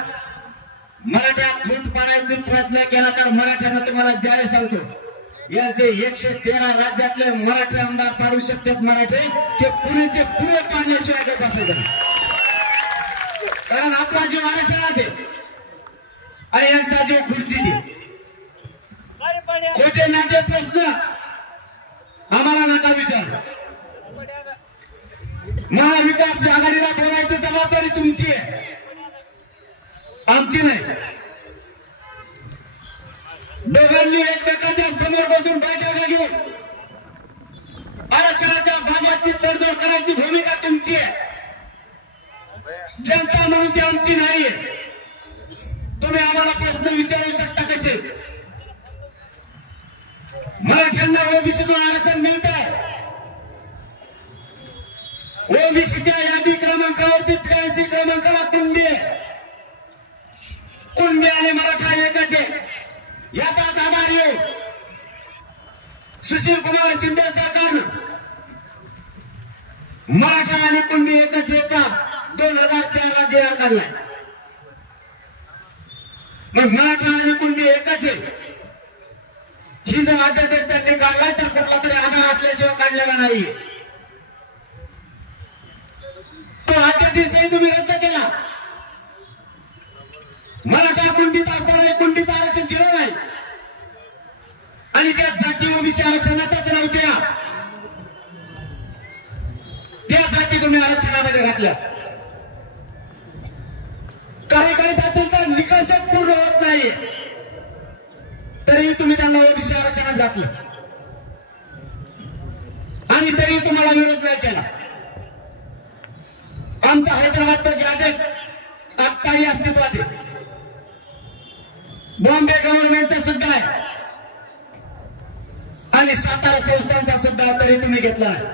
मराठ्यात फूट पाडायचा प्रयत्न केला तर मराठ्यांना तुम्हाला जाहीर सांगतो, यांचे 113 राज्यातले मराठी आमदार पाडू शकतात. मराठे ते पुरेचे पुरे पाडल्याशिवाय काही बसायचं नाही, कारण आपला जीव आरक्षणात आहे आणि यांचा जीव खुर्ची दे. खोटे नाटे प्रश्न आम्हाला नका विचार. महाविकास आघाडीला बोलायची जबाबदारी तुमची आहे, आमची नाही. दोघांनी एकमेकांच्या समोर बसून बैठका घेऊन आरक्षणाच्या बाबतची तडजोड करायची भूमिका तुमची आहे. जनता म्हणून ती आमची नाहीये. तुम्ही आम्हाला प्रश्न विचारू शकता कसे? मराठ्यांना ओबीसीतून आरक्षण मिळत आहे. ओबीसीच्या यादी क्रमांकावरती 83 क्रमांकाला कुणबी आहे. कुणबी आणि मराठा एकाचे याचाच आधार येऊ सुशील कुमार शिंदे सरकारनं मराठा आणि कुणबी एकाच एका 2004 ला जे काढलाय. मग मराठा आणि कुणबी एकाचे ही जर अध्यादेश त्यांनी काढलाय तर कुठला तरी आधार असल्याशिवाय काढलेला नाही. अतिशय तुम्ही रद्द केला. मराठा कुंडीत असताना कुंडीत आरक्षण दिलं नाही आणि ज्या जाती ओबीसी आरक्षणातच नव्हत्या त्या जाती तुम्ही आरक्षणामध्ये घातल्या. काही जातींचा निकषच पूर्ण होत नाही तरीही तुम्ही त्यांना ओबीसी आरक्षणात घातलं आणि तरी तुम्हाला विरोध नाही केला. आमचं हैदराबादचं गॅजेट आत्ताही अस्तित्वात आहे. बॉम्बे गव्हर्नमेंटचं सुद्धा आहे आणि सातारा संस्थांचा सुद्धा तरी तुम्ही घेतला आहे.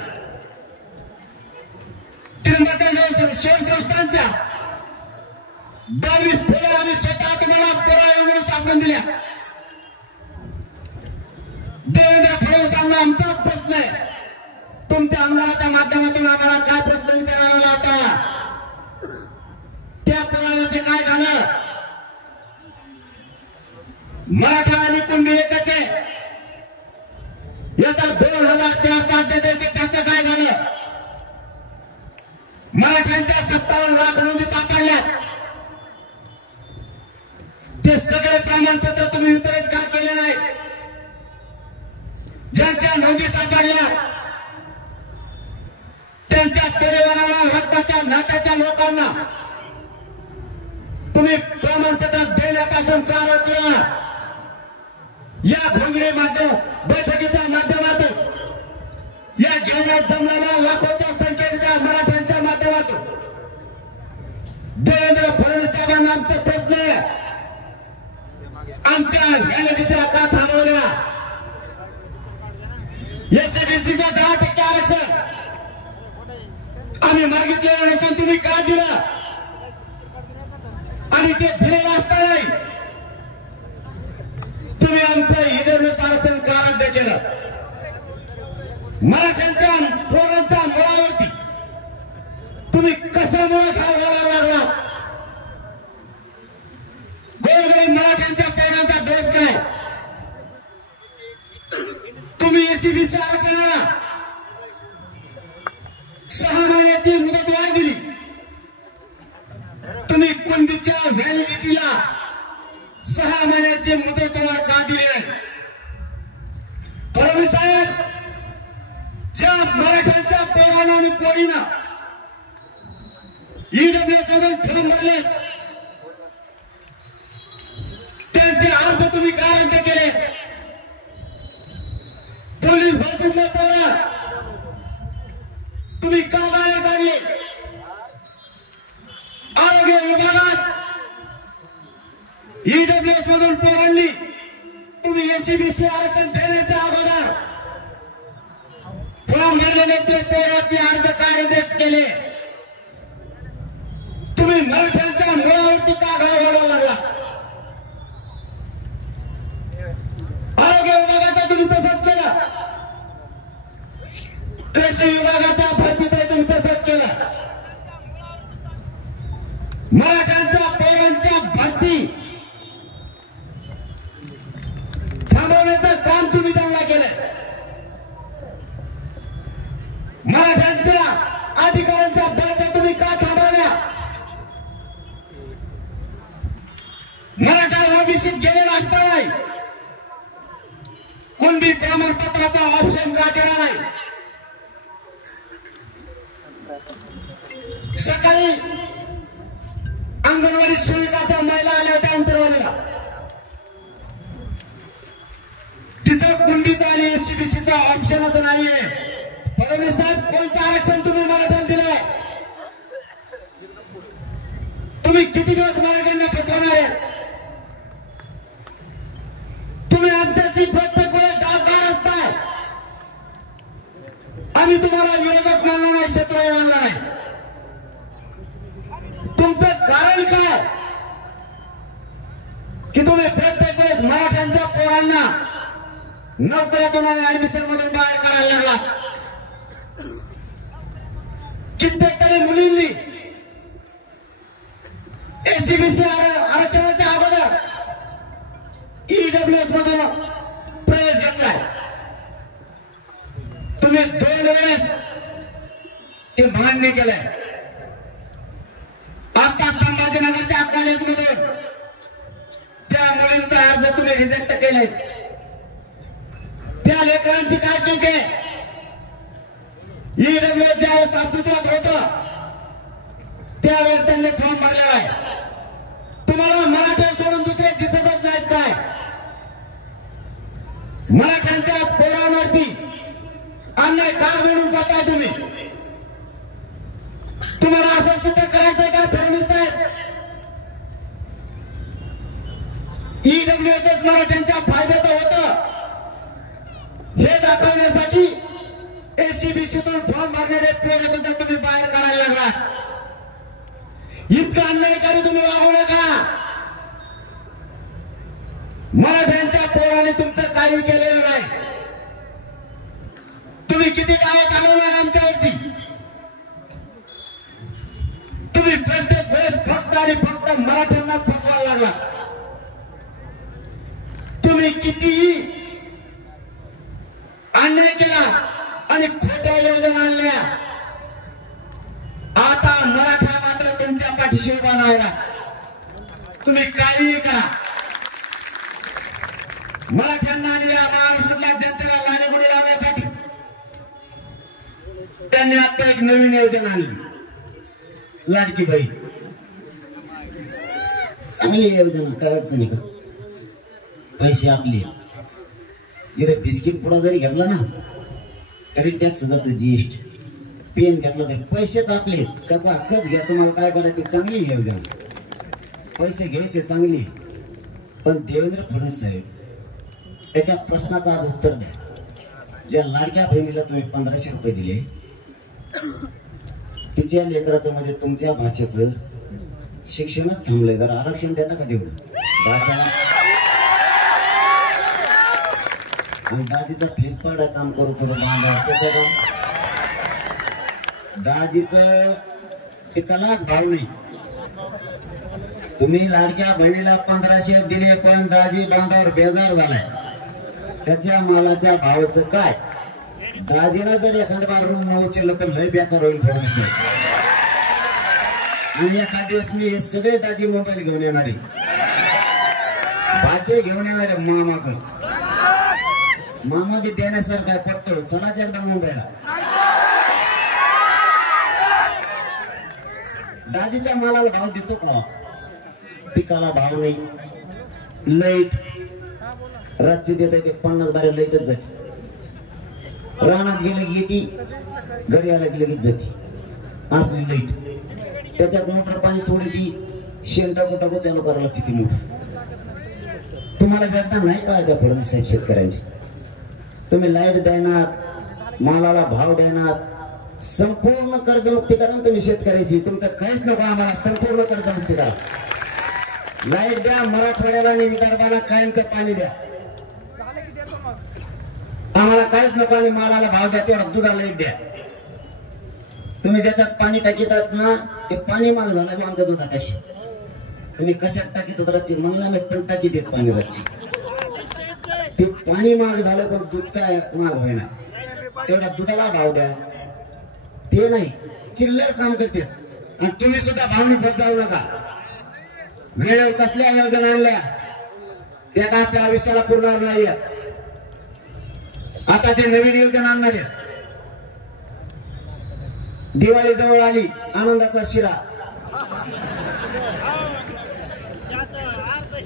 त्र्यंबकेश्वर संस्थांच्या 22 फुलं आम्ही स्वतः तुम्हाला पुरावे म्हणून सापडून दिल्या. देवेंद्र फडणवीसांना आमचाच प्रश्न आहे. तुमच्या आमदाराच्या माध्यमातून आम्हाला काय प्रश्न विचारायला लावता? त्या पुराव्याचे काय झालं? मराठा आणि कुणबी एकच आहे याचा 2004चा अध्यादेश त्याचं काय झालं? मराठ्यांच्या 57 लाख नोंदी सापडल्या. ते सगळे प्रमाणपत्र तुम्ही वितरित का केले नाही? ज्यांच्या नोंदी सापडल्या त्यांच्या परिवाराला रक्ताच्या नात्याच्या लोकांना तुम्ही प्रमाणपत्र देण्यापासून का रोखलं? या घोंगडी माध्यम बैठकीच्या माध्यमातून या घेण्यात जमलेल्या लाखोच्या संख्येच्या मराठ्यांच्या माध्यमातून देवेंद्र फडणवीस साहेबांना आमचा प्रश्न आहे. आमच्या व्हॅलिडिटीला का थांबवल्या? एससीबीसीचं 10% आरक्षण आम्ही मागितलेलं नसून तुम्ही का दिलं? आणि ते दिलेलं असताना तुम्ही आमचं ईडब्ल्यूएस आरक्षण का रद्द केलं? मराठ्यांच्या पोरांच्या मुळावरती तुम्ही कशामुळे घालवायला लागला? गोरगरीब मराठ्यांच्या पोरांचा दोष काय? तुम्ही एससीबीसी आरक्षणाला 6 महिन्याची मुदतवाढ दिली. तुम्ही कुणबीच्या व्हॅलिडिटीला 6 महिन्याची मुदतवाढ का दिली नाही? फडणवीस साहेब, ज्या मराठ्यांच्या पोरांना आणि पोरींना ईडब्ल्यूएस मधून फॉर्म भरले त्यांचे अर्ज तुम्ही का रद्द केले? पोलीस भरतीतले पोरं तुम्ही का बाहेर काढले? आरोग्य विभागात ईडब्ल्यूएस मधून पोरांनी तुम्ही एससीबीसी आरक्षण देण्याच्या अगोदर फॉर्म भरलेले ते पोराचे अर्ज का रिजेक्ट केले? तुम्ही मराठ्यांच्या मुळावरती का घाव घालावा लागला? आरोग्य विभागाचा तुम्ही तसंच केलं. कृषी विभागाच्या भरतीत तुम्ही तसंच केलं. मराठ्यांच्या पोरांच्या भरती थांबवण्याचं काम तुम्ही त्यांना केलं. मराठ्यांच्या अधिकाऱ्यांच्या भरत्या तुम्ही का थांबवल्या? मराठा ओबीसीत गेलेला असताना कुणबी प्रमाणपत्राचा ऑप्शन का दिला नाही? सकाळी अंगणवाडी सेविकाच्या महिला आल्या होत्या अंतरवालीला. तिथं कुणबीचा आणि एससीबीसीचा ऑप्शनच नाहीये. फडणवीस साहेब, कोणतं आरक्षण तुम्ही मराठ्याला दिलंय? तुम्ही किती दिवस मराठ्यांना फसवणार आहे? तुम्ही आमच्याशी प्रत्येक वेळेस डावकार असताय. आम्ही तुम्हाला विरोधक मानला नाही, शत्रू मानला नाही. तुमचं कारण काय की तुम्ही प्रत्येक वेळेस मराठ्यांच्या पोरांना नोकऱ्यातून आणि ऍडमिशन मधून बाहेर करायला लागला? कित्येक तरी मुलींनी एससीबीसी आरक्षणाच्या अगोदर ईडब्ल्यूएस मधून प्रवेश घेतलाय. तुम्ही 2 वेळेस ते मान्य केलंय. केले, त्या लेकरांची काय चूक आहे? ईडब्ल्यूएस ज्यावेळेस अस्तित्वात होतं त्यावेळेस त्यांनी फॉर्म भरलेला आहे. तुम्हाला मराठा सोडून दुसरे दिसतच नाहीत काय? मराठ्यांच्या पोरांवरती अन्याय का म्हणून करताय तुम्ही? तुम्हाला असं सिद्ध करायचंय का फडणवीस साहेब? ईडब्ल्यूएस मराठ्यांच्या फायद्याचं होतं हे दाखवण्यासाठी एससीबीसीतून फॉर्म भरणारे पोरं सुद्धा तुम्ही बाहेर काढायला लागला. इतका अन्यायकारी तुम्ही वागू नका. मराठ्यांच्या पोराने तुमचं काही केलेलं नाही. तुम्ही किती डाव चालवणार आमच्यावरती? तुम्ही प्रत्येक वेळेस फक्त आणि फक्त मराठ्यांना फसवायला लागला. तुम्ही कितीही अन्याय केला आणि खोट्या योजना आणल्या, आता मराठा मात्र तुमच्या पाठीशी उभा नाही राहिला. तुम्ही काहीही करा, मराठ्यांना आणि या महाराष्ट्रातल्या जनतेला लाडेगुडी लावण्यासाठी त्यांनी आता एक नवीन योजना आणली, लाडकी बहीण. चांगली योजना, काय अडचण आहे का? पैसे आपले. इथे बिस्किट पुडा जरी घेतला ना तरी टॅक्स जातो, जीएसटी. पेन घेतला तरी पैसेच आपले. कचा कच घ्या, तुम्हाला काय करायचे? चांगली योजना, पैसे घ्यायचे चांगली. पण देवेंद्र फडणवीस साहेब एका प्रश्नाचं आज उत्तर द्या. ज्या लाडक्या बहिणीला तुम्ही 1500 रुपये दिले, तिच्या लेकराचं म्हणजे तुमच्या भाषेचं शिक्षणच थांबलंय, जरा आरक्षण देता का तेवढं? आणि दाजीचा फेसपाडा काम करू करू बांधा त्याचं काम. दाजीचं पिकालाच भाव नाही. तुम्ही लाडक्या बहिणीला 1500 दिले, पण दाजी बांधावर बेजार झालाय. त्याच्या मालाच्या भावाचं काय? दाजीला जर एखाद्या बार रूम न उचललं तर लय बेकार होईल फडणवीस. आणि एखाद दिवस मी हे सगळे दाजी मोबाईल घेऊन येणारे, भाचे घेऊन येणारे मामाकडे. मामा बी देण्यासारखा पट्ट चलाच एकदा मुंबईला. दाजीच्या मालाला भाव देतो का? पिकाला भाव नाही. लाईट रातची देत ते 50 बारे लाईटच जाते. रानात गेलं की येते, घरी आला की लगेच जाते असली लाईट. त्याच्यात मोटर पाणी सोडली, शेण टाकू टाकू चालू करावं लागते ती मोटर. तुम्हाला व्यथा नाही कळायच्या फडणवीस साहेब शेतकऱ्यांची. तुम्ही लाईट देणार, मालाला भाव देणार, संपूर्ण कर्जमुक्ती करा तुम्ही शेतकऱ्याची. तुमचं काहीच नको आम्हाला, संपूर्ण कर्जमुक्ती करा. लाईट द्या मराठवाड्याला आणि विदर्भाला, कायमचं पाणी द्या. आम्हाला काहीच नको आणि मालाला भाव द्या, तेवढा दुधाला लाईट द्या. तुम्ही ज्याच्यात पाणी टाकीतात ना ते पाणी माग झालं आमच्या दुधापाशी. तुम्ही कशात टाकीत राहची मंगला मी पण टाकी देत पाणी राहची. ते पाणी महाग झालं पण दूध काय महाग होईना. तेवढ्या दुधाला भाव द्या. ते नाही चिल्लर काम करते. आणि तुम्ही सुद्धा भावनी फत जाऊ नका. वेळेवर कसल्या योजना आणल्या त्या काय आपल्या आयुष्याला पुरणार नाही. आता ते नवीन योजना आणणार आहे. दिवाळी जवळ आली, आनंदाचा शिरा.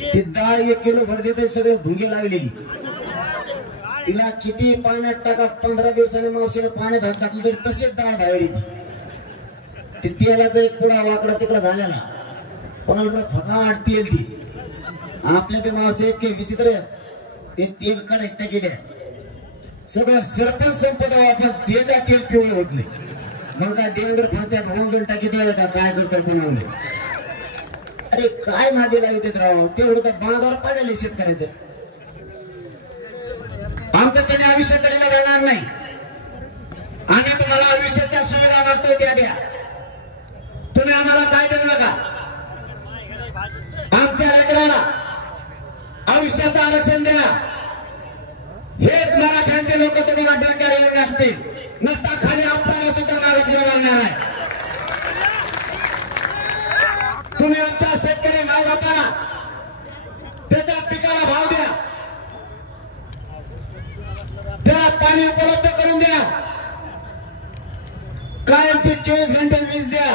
ती डाळ 1 किलो भर देते, सगळे भुंगी लागलेली. तिला किती पाण्यात टाका, 15 दिवसांनी मावशीला पाण्यात हात घातलं तरी तसेच डाळ बाहेर येते. ते तेलाचा एक पुडा वाकडा तिकडा झालेला, पण फकाट तेल ती. आपल्या ते मावशी इतके विचित्र आहेत, ते तेल कडे टाकी द्या, सगळं सरपंच संपदा वापर तेल तेल पिवळं होत नाही. मग काय देवेंद्र फडत्यात वंगण टाकी द्या का काय करतात कोणाला? अरे काय नादी लावते राव, तेवढं तर बांधावर पाडायला शेतकऱ्याचं. आमचं त्याने आयुष्याकडे जाणार नाही. आम्ही तुम्हाला आयुष्याच्या सुविधा मागतोय त्या द्या. तुम्ही आम्हाला काय देऊ नका. आमच्या लेकराला आयुष्याचं आरक्षण द्या. हेच मराठ्यांचे लोक तुम्हाला डोक्यावर येऊन असतील, नसता खाली आपल्याला सुद्धा मागत लागणार आहे. तुम्ही आमच्या शेतकरी मायबापाला त्याच्या पिकाला भाव द्या. पाणी उपलब्ध करून द्या, कायमची 24 घंटे वीज द्या.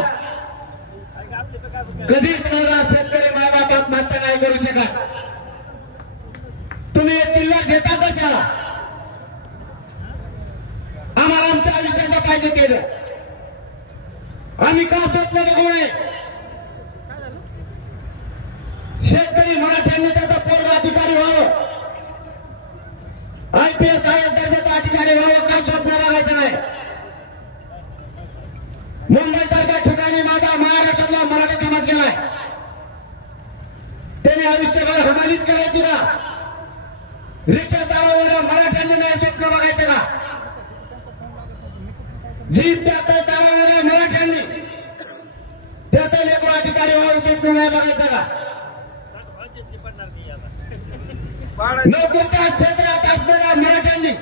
कधीच माझा शेतकरी मायबाप आत्महत्या नाही करू शकत. तुम्ही हे चिल्लर देता कशाला? आम्हाला आमच्या आयुष्याचं पाहिजे केलं. आम्ही का स्वप्न बघू नये? शेतकरी मराठ्यांनी त्याचा पूर्ण अधिकारी व्हावं, IPS IAS दर्जाचा अधिकारी व्हावं, का स्वप्न बघायचं नाही? मुंबई सारख्या ठिकाणी माझा महाराष्ट्रातला मराठा समाज गेलाय. त्याने आयुष्यभर हमालीच करायची का? रिक्षा चालवणाऱ्या मराठ्यांनी नाही स्वप्न बघायचं का? जीप ट्रॅक्टर चालवणाऱ्या मराठ्यांनी त्याचा लेखो अधिकारी व्हावं स्वप्न नाही बघायचं का? नोकरीच्या क्षेत्रात असणाऱ्या मराठ्यांनी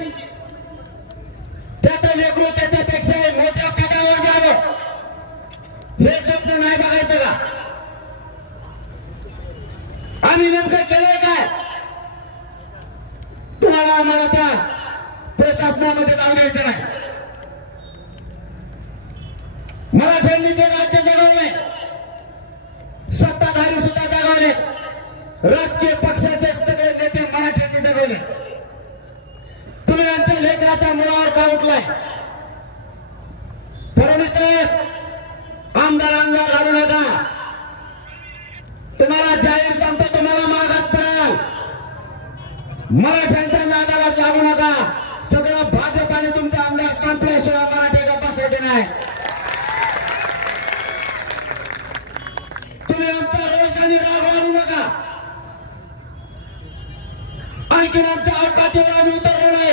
त्याचं लेकरू त्याच्यापेक्षा मोठ्या पदावर जावं हे स्वप्न नाही बघायचं का? आम्ही नेमकं केलंय काय? तुम्हाला आम्हाला त्या प्रशासनामध्ये जाऊ द्यायचं नाही. मराठ्यांनी जे राज्य जगवले, सत्ताधारी सुद्धा जगवले, राजकीय पक्षाचे सगळे नेते मराठ्यांनी जगवले. तुम्ही आमच्या लेकराच्या मुळावर का उठलाय? फडणवीस साहेब, आमदार अंगावर घालू नका. तुम्हाला जाहीर सांगतो, तुम्हाला मागात पडाल. मराठ्यांच्या नादाला लागू नका. सगळं भाजपाने तुमचा आमदार संपल्याशिवाय मराठी गप्प बसायचे नाही. तुम्ही आमचा रोष आणि राग वाढू नका. आणखी आमच्या अवकाशावर आम्ही उतरलो नाही.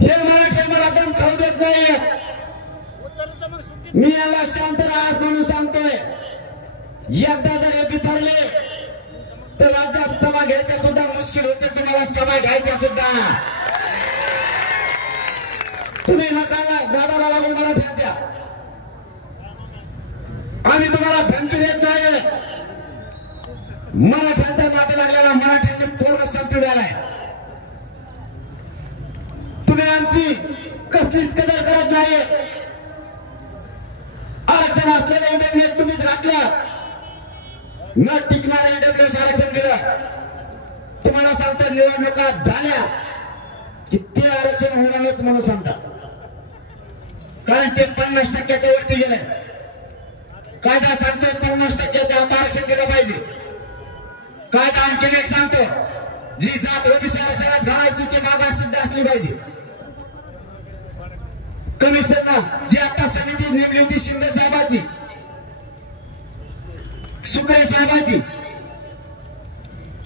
हे मराठी मला दम खाऊ देत नाही. मी याला शांत राहास म्हणून सांगतोय. एकदा जर हे बिथरले तर राज्यात सभा घ्यायच्या सुद्धा मुश्किल होते. तुम्हाला सभा घ्यायच्या सुद्धा. तुम्ही नकाला दादाला लागून मराठ्यांच्या. आम्ही तुम्हाला धमकी देत नाही. मराठ्यांच्या नाते लागलेला मराठ्यांनी पूर्ण संपवलेला. तुम्ही आमची कसलीच कदर करत नाही. आरक्षण असलेल्या इंटरनेट तुम्हीच घातलं. न टिकणाऱ्या इंटरनेट आरक्षण दिलं. तुम्हाला सांगतो, निवडणुका झाल्या की ते आरक्षण होणारच म्हणून समजा. कारण ते 50% वरती गेले. कायदा सांगतोय 50% आता आरक्षण दिलं पाहिजे. कायदा आणखीन एक सांगतो, जी जात ओबीसी आरक्षणात घालायची ती मागास सिद्ध असली पाहिजे. कमिशनला जी आता समिती नेमली होती शिंदे साहेबांची, सुकरे साहेबांची,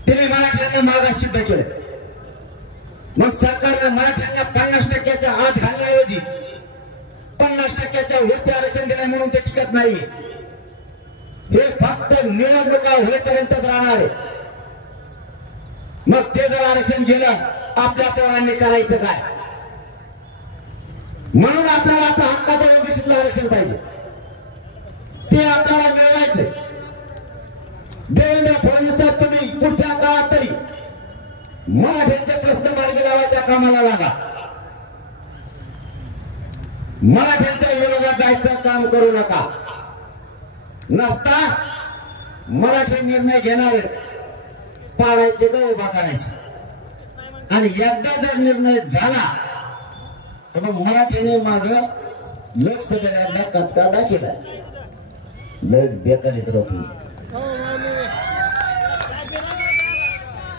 तिने मराठ्यांना मागास सिद्ध केलं. मग सरकारनं मराठ्यांना 50%च्या आत घालण्याऐवजी 50%च्या वरती आरक्षण दिलं म्हणून ते टिकत नाही. हे फक्त निवडणुका होईपर्यंतच राहणार आहे. मग ते जर आरक्षण गेलं, आपल्या पोरांनी करायचं काय? म्हणून आपल्याला आपल्या हक्काचं ओबीसीतलं आरक्षण पाहिजे. ते आपल्याला मिळवायचं. देवेंद्र फडणवीस साहेब, तुम्ही पुढच्या काळात तरी मराठ्यांचे प्रश्न मार्गी लावायच्या कामाला लागा. मराठ्यांच्या विरोधात जायचं काम करू नका. नसता मराठी निर्णय घेणार पाडायचे का उभा करायचे. आणि एकदा जर निर्णय झाला तर मग मराठीने माग लोकसभेला एकदा कचका दाखवला. लय बेकार येत राहतो.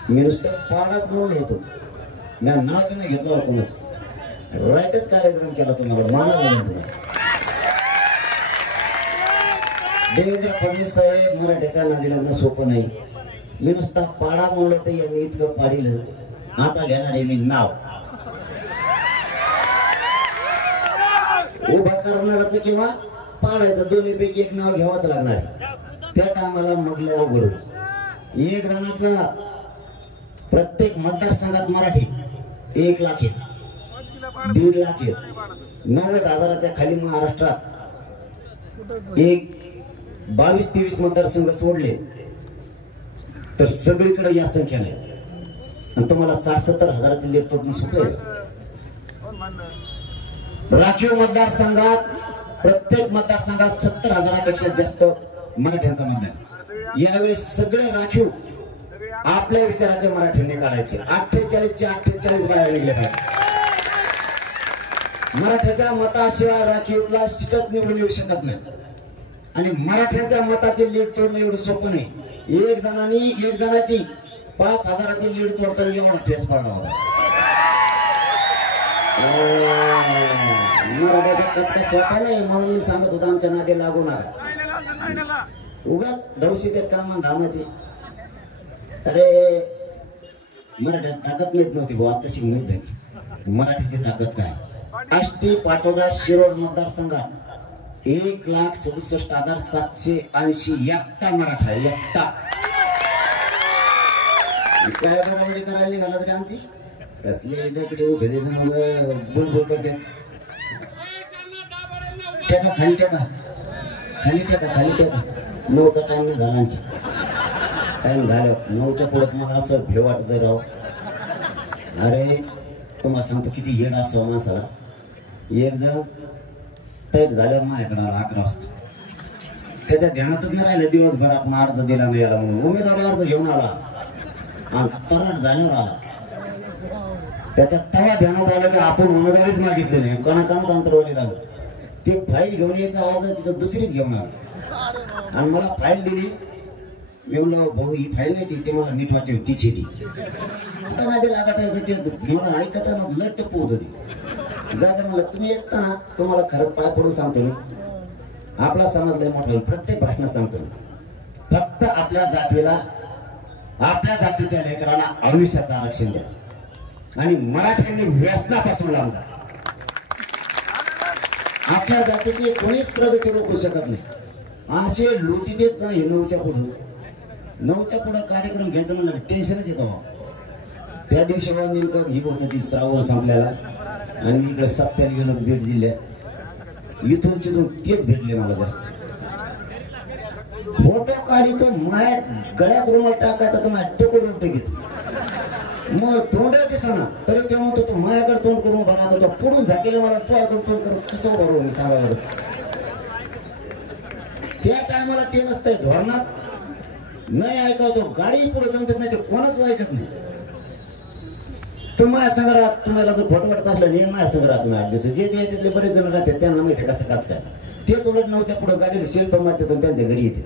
मी नुसतं पाडाच म्हणून होतो. मी नाव बी नाही घेतो. कोणच राईटच कार्यक्रम केला तुम्हाला माना म्हणून. तुम्हाला देवेंद्र फडणवीस साहेब, मराठ्याच्या नादी लागणं सोपं नाही. मी नुसता पाडा म्हणलं तर यांनी इतकं पाडिलं. आता घेणार आहे मी नाव. उभा करणाराचं किंवा पाडायचं दोन्हीपैकी एक नाव घ्यावंच लागणार आहे. त्या टायमाला मग लय अवघड होईल. एक जणाचा प्रत्येक मतदारसंघात मराठी 1 लाख आहेत, 1.5 लाख आहेत. 90,000च्या खाली महाराष्ट्रात एक 22-23 मतदारसंघ सोडले तर सगळीकडे या संख्या नाही. आणि तुम्हाला 60-70 हजाराचं लीड तोडणं सोपं आहे. राखीव मतदारसंघात प्रत्येक मतदारसंघात 70 हजारापेक्षा जास्त मराठ्यांचा मतदार. यावेळी सगळे राखीव आपल्या विचाराचे मराठ्यांनी काढायचे. 48चे 48 बाहेर निघले पाहिजे. मराठ्याच्या मताशिवाय राखीवला सीटच निवडून येऊ शकत नाही. आणि मराठ्याच्या मताची लीड तोडणं एवढं सोपं नाही. एक जणाची 5 हजाराची लीड तोडताना एवढा फेस पडला होता. मराठ्याचा कचका सोपा नाही म्हणून मी सांगत होतो आमच्या नादी लागू नका. उगाच दवशी ते काम धामाचे. अरे मराठ्यात ताकद माहित नव्हती भाऊ, आता शिकणीच झाली मराठीची ताकद काय. आष्टी पाटोदा शिरोळ मतदारसंघात 1,67,780 एकटा मराठा. एकटा काय बरोबरी करायला निघाला तरी आमची कसली एकदाकडे उभे देत मग बुलबुल करते. टेका खाली टेका खाली टेका खाली टेका. 9चा टाइम नाही झाला आणखी. टाइम झालं 9च्या पुढे मला असं भेव वाटत राव. अरे तुम्हाला सांगतो किती येड असो माणसाला. एक जण टाईट झाल्यावर माझ्याकडे 11 वाजता. त्याच्या ध्यानातच नाही राहिलं दिवसभर आपण अर्ज दिला नाही आला म्हणून. उमेदवारी अर्ज घेऊन आला आणि तराट झाल्यावर आला. त्याच्या तवा ध्यानात आलं की आपण उमेदवारीच मागितली नाही. कणाकानच अंतरवली लागलं. ते फाईल घेऊन यायचा आवाज तिथं दुसरीच घेऊन आला आणि मला फाईल दिली. मी म्हणलं भाऊ ही फाईल नाही ती मला नीट वाचायची होती चिठी. आता नाही लागत आहे ते मला ऐकताना लट टप्पू होत होती. जाता म्हणलं तुम्ही ऐकता ना तुम्हाला खरंच पाय पडून सांगतो मी. आपला समाज लय मोठा होईल. प्रत्येक भाषणात सांगतो मी फक्त आपल्या जातीला आपल्या जातीच्या लेकराला आयुष्याचं आरक्षण द्या आणि मराठ्यांनी व्यसनापासून लांब जा. आपल्या जातीची कोणीच प्रगती रोखू शकत नाही. असे लुटी देत नाही. 9च्या पुढे कार्यक्रम घ्यायचा म्हणलं टेन्शनच येतो. त्या दिवशी नेमकं ही होत ती श्रावण संपल्याला आणि मी इकडे सप्त्याला गेलो बीड जिल्ह्यात. इथून तिथून तेच भेटले मला जास्त. फोटो काढी तो माया गळ्यात रुमाल टाकायचा तर माझ्या टोकून घेतो. मग तोंड दिसना तरी तेव्हा तो माझ्याकडे तोंड करून बरा तो पुढून झाकेला मला तो तोंड करून कसं बरोबर मी सांगायला. त्या टायमाला ते नसतंय धोरणात नाही ऐकवतो. गाडी पुढे जमत नाही ते कोणाच ऐकत नाही. तुम्हाला संग्रहात तुम्हाला जर फोटो काढत असला नाही माझ्या संग्रहात तुम्ही 8 दिवस जे याच्यातले बरेच जण राहतात त्यांना माहिती कसं काच काय. तेच उलट 9च्या पुढे गाडीला शेल्फ मारते पण त्यांच्या घरी येते.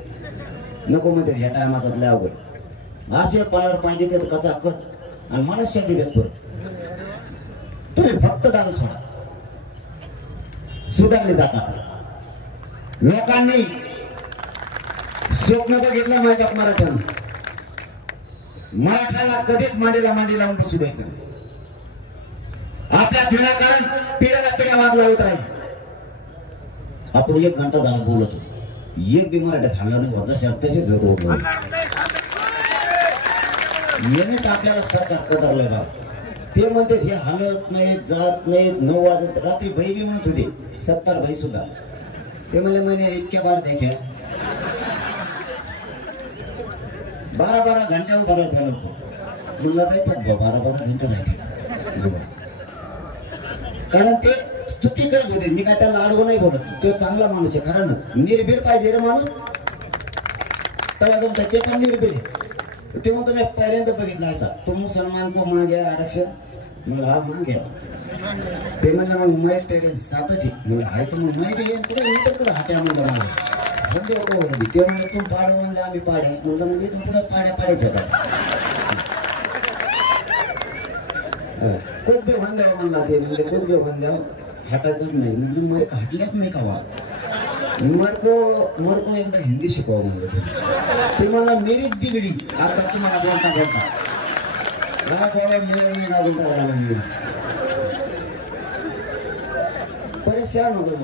नको म्हणते ह्या टायमात लय अवघड. असे पायावर पाय देतात कचा कच आणि मला शादी देत परत. तुम्ही फक्त दारू सोडा सुधारले जातात. लोकांनी स्वप्न बघितलं माझ्या मराठ्यानं. मराठ्याला कधीच मांडीला मांडी लावून बसू द्यायचं. आपल्या विनाकारण पिढ्याला पिढ्या वाद लावत राहील. आपण 1 घंटा झाला बोलत होतो. एक बी मराठ्यात हल्ला नाही होता. तसे जरूर येणेच आपल्याला सरकार कदरलं गाव. ते म्हणते हे हलत नाहीत जात नाहीत. 9 वाजत रात्री भाई बी म्हणत होते 70 भाई सुद्धा. ते म्हणले म्हणे इतक्या बार द्या 12-12 घंट्यावर बरं ठेवलं होतं. मुला जायतात 12-12 घंटे नाही. कारण ते स्तुती करत होते. मी काय त्याला आडवं नाही बोलत. तो चांगला माणूस आहे खरं. निर्भीड पाहिजे रे माणूस. तेव्हा तुमचा ते पण निर्भीड आहे. तेव्हा तुम्ही पहिल्यांदा बघितला असा तो मुसलमान को मागे आरक्षण मला हा मागे. ते म्हणलं मग माहीत ते सातच आहे आहे तर मग माहिती पुढे इतर पुढे हाट्या म्हणलं म्हणजे ते म्हणलं तू पाड म्हणलं आम्ही पाड्या म्हणलं म्हणजे तू पुढे पाड्या पाडायच्या का कुठे बंद द्यावं म्हणला. ते म्हणजे कुठे बंद द्यावं हटायचंच नाही. म्हणजे मग हटल्याच नाही का वा. मरको एकदा हिंदी शिकवा म्हणलं. ते मला मेरीच बिघडी. आता तुम्हाला बोलता परेशान होतो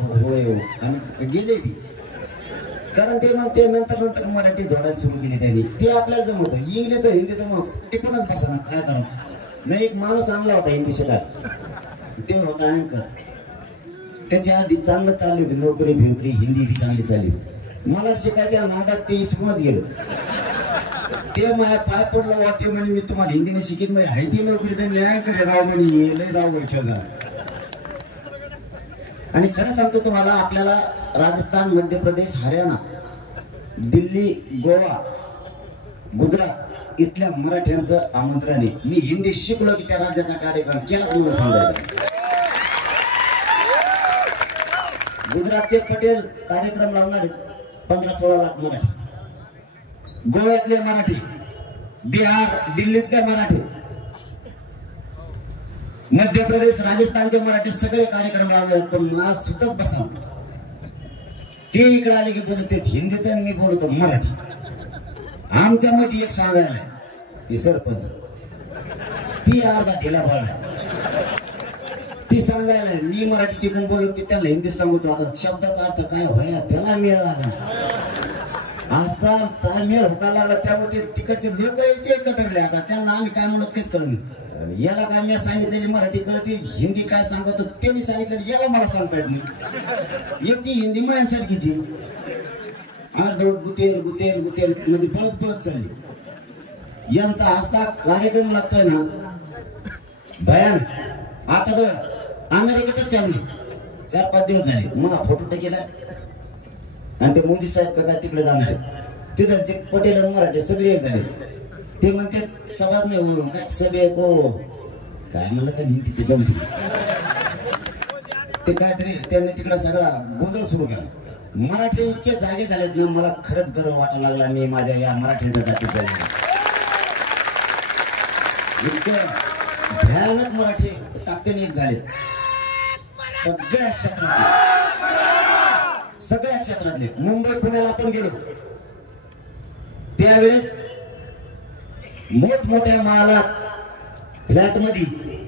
आणि गेले बी. कारण ते मग ते नंतर मराठी जोडायला सुरू केली त्यांनी. ते आपल्याला जमवतं. इंग्लिश हिंदीचं मग ते पणच बसा ना काय करा. नाही एक माणूस आणला होता हिंदी शिकायला. ते होता अँकर. त्याच्या आधी चांगलं चालली होती नोकरी बिकरी हिंदी बी चांगली चालली. मला शिकायच्या नादात ते शिकूनच गेलं. ते माझ्या पाय पडलं वाटते म्हणे मी तुम्हाला हिंदीने शिकित म्हणजे हायती नोकरी तर न्याय करे राव म्हणे लय राव ठेवला. आणि खरं सांगतो तुम्हाला, आपल्याला राजस्थान, मध्य प्रदेश, हरियाणा, दिल्ली, गोवा, गुजरात इथल्या मराठ्यांचं आमंत्रण आहे. मी हिंदी शिकलो की त्या राज्याचा कार्यक्रम केला म्हणून सांगायचं. गुजरातचे पटेल कार्यक्रम लावणार 15-16 लाख मराठी, गोव्यातले मराठी, बिहार, दिल्लीतले मराठी, मध्य प्रदेश, राजस्थानचे मराठी सगळे कार्यक्रम लावले. पण मला सुतच बसा, ते इकडे आले की बोलत हिंदीत आणि मी बोलतो मराठी. आमच्या मध्ये एक सांगायला ती सरपंच, ती अर्धा ढिला पाडला, ती सांगायला मी मराठी टिकून बोलत की त्याला हिंदी सांगतो. आता शब्दाचा अर्थ काय व्हाया त्याला मेळ लागला, असा मेळ होका लागला. त्यामुळे तिकडचे लोक यायचे एकत्रले. आता त्यांना आम्ही काय म्हणत तेच कळून, याला काय मी सांगितलेली मराठी कळते, हिंदी काय सांगतो त्यांनी सांगितलं याला मला सांगता येत नाही. याची हिंदी माझ्यासारखीची अर्धवट गुतेल गुतेल गुतेल म्हणजे पळत पळत चालली. यांचा असा कार्यक्रम लागतोय ना भयानक. आता तर अमेरिकेतच चालली 4-5 दिवस झाले. मग फोटो टाकेला आणि ते मोदी साहेब का तिकडे जाणार आहेत. तिथं जे पटेल मराठी सगळे एक झाले. ते म्हणते सभाच नाही म्हणून काय सभे काय म्हणलं का नाही तिथे जमते ते काहीतरी त्यांनी तिकडे सगळा गोंधळ सुरू केला. मराठी इतके जागे झालेत ना, मला खरंच गर्व वाटायला लागला मी माझ्या या मराठ्यांच्या जातीत झाले. इतकं भयानक मराठी ताकदीने एक झाले सगळ्या क्षेत्रातले. मुंबई पुण्याला आपण गेलो त्यावेळेस मोठमोठ्या महालात, फ्लॅट मध्ये,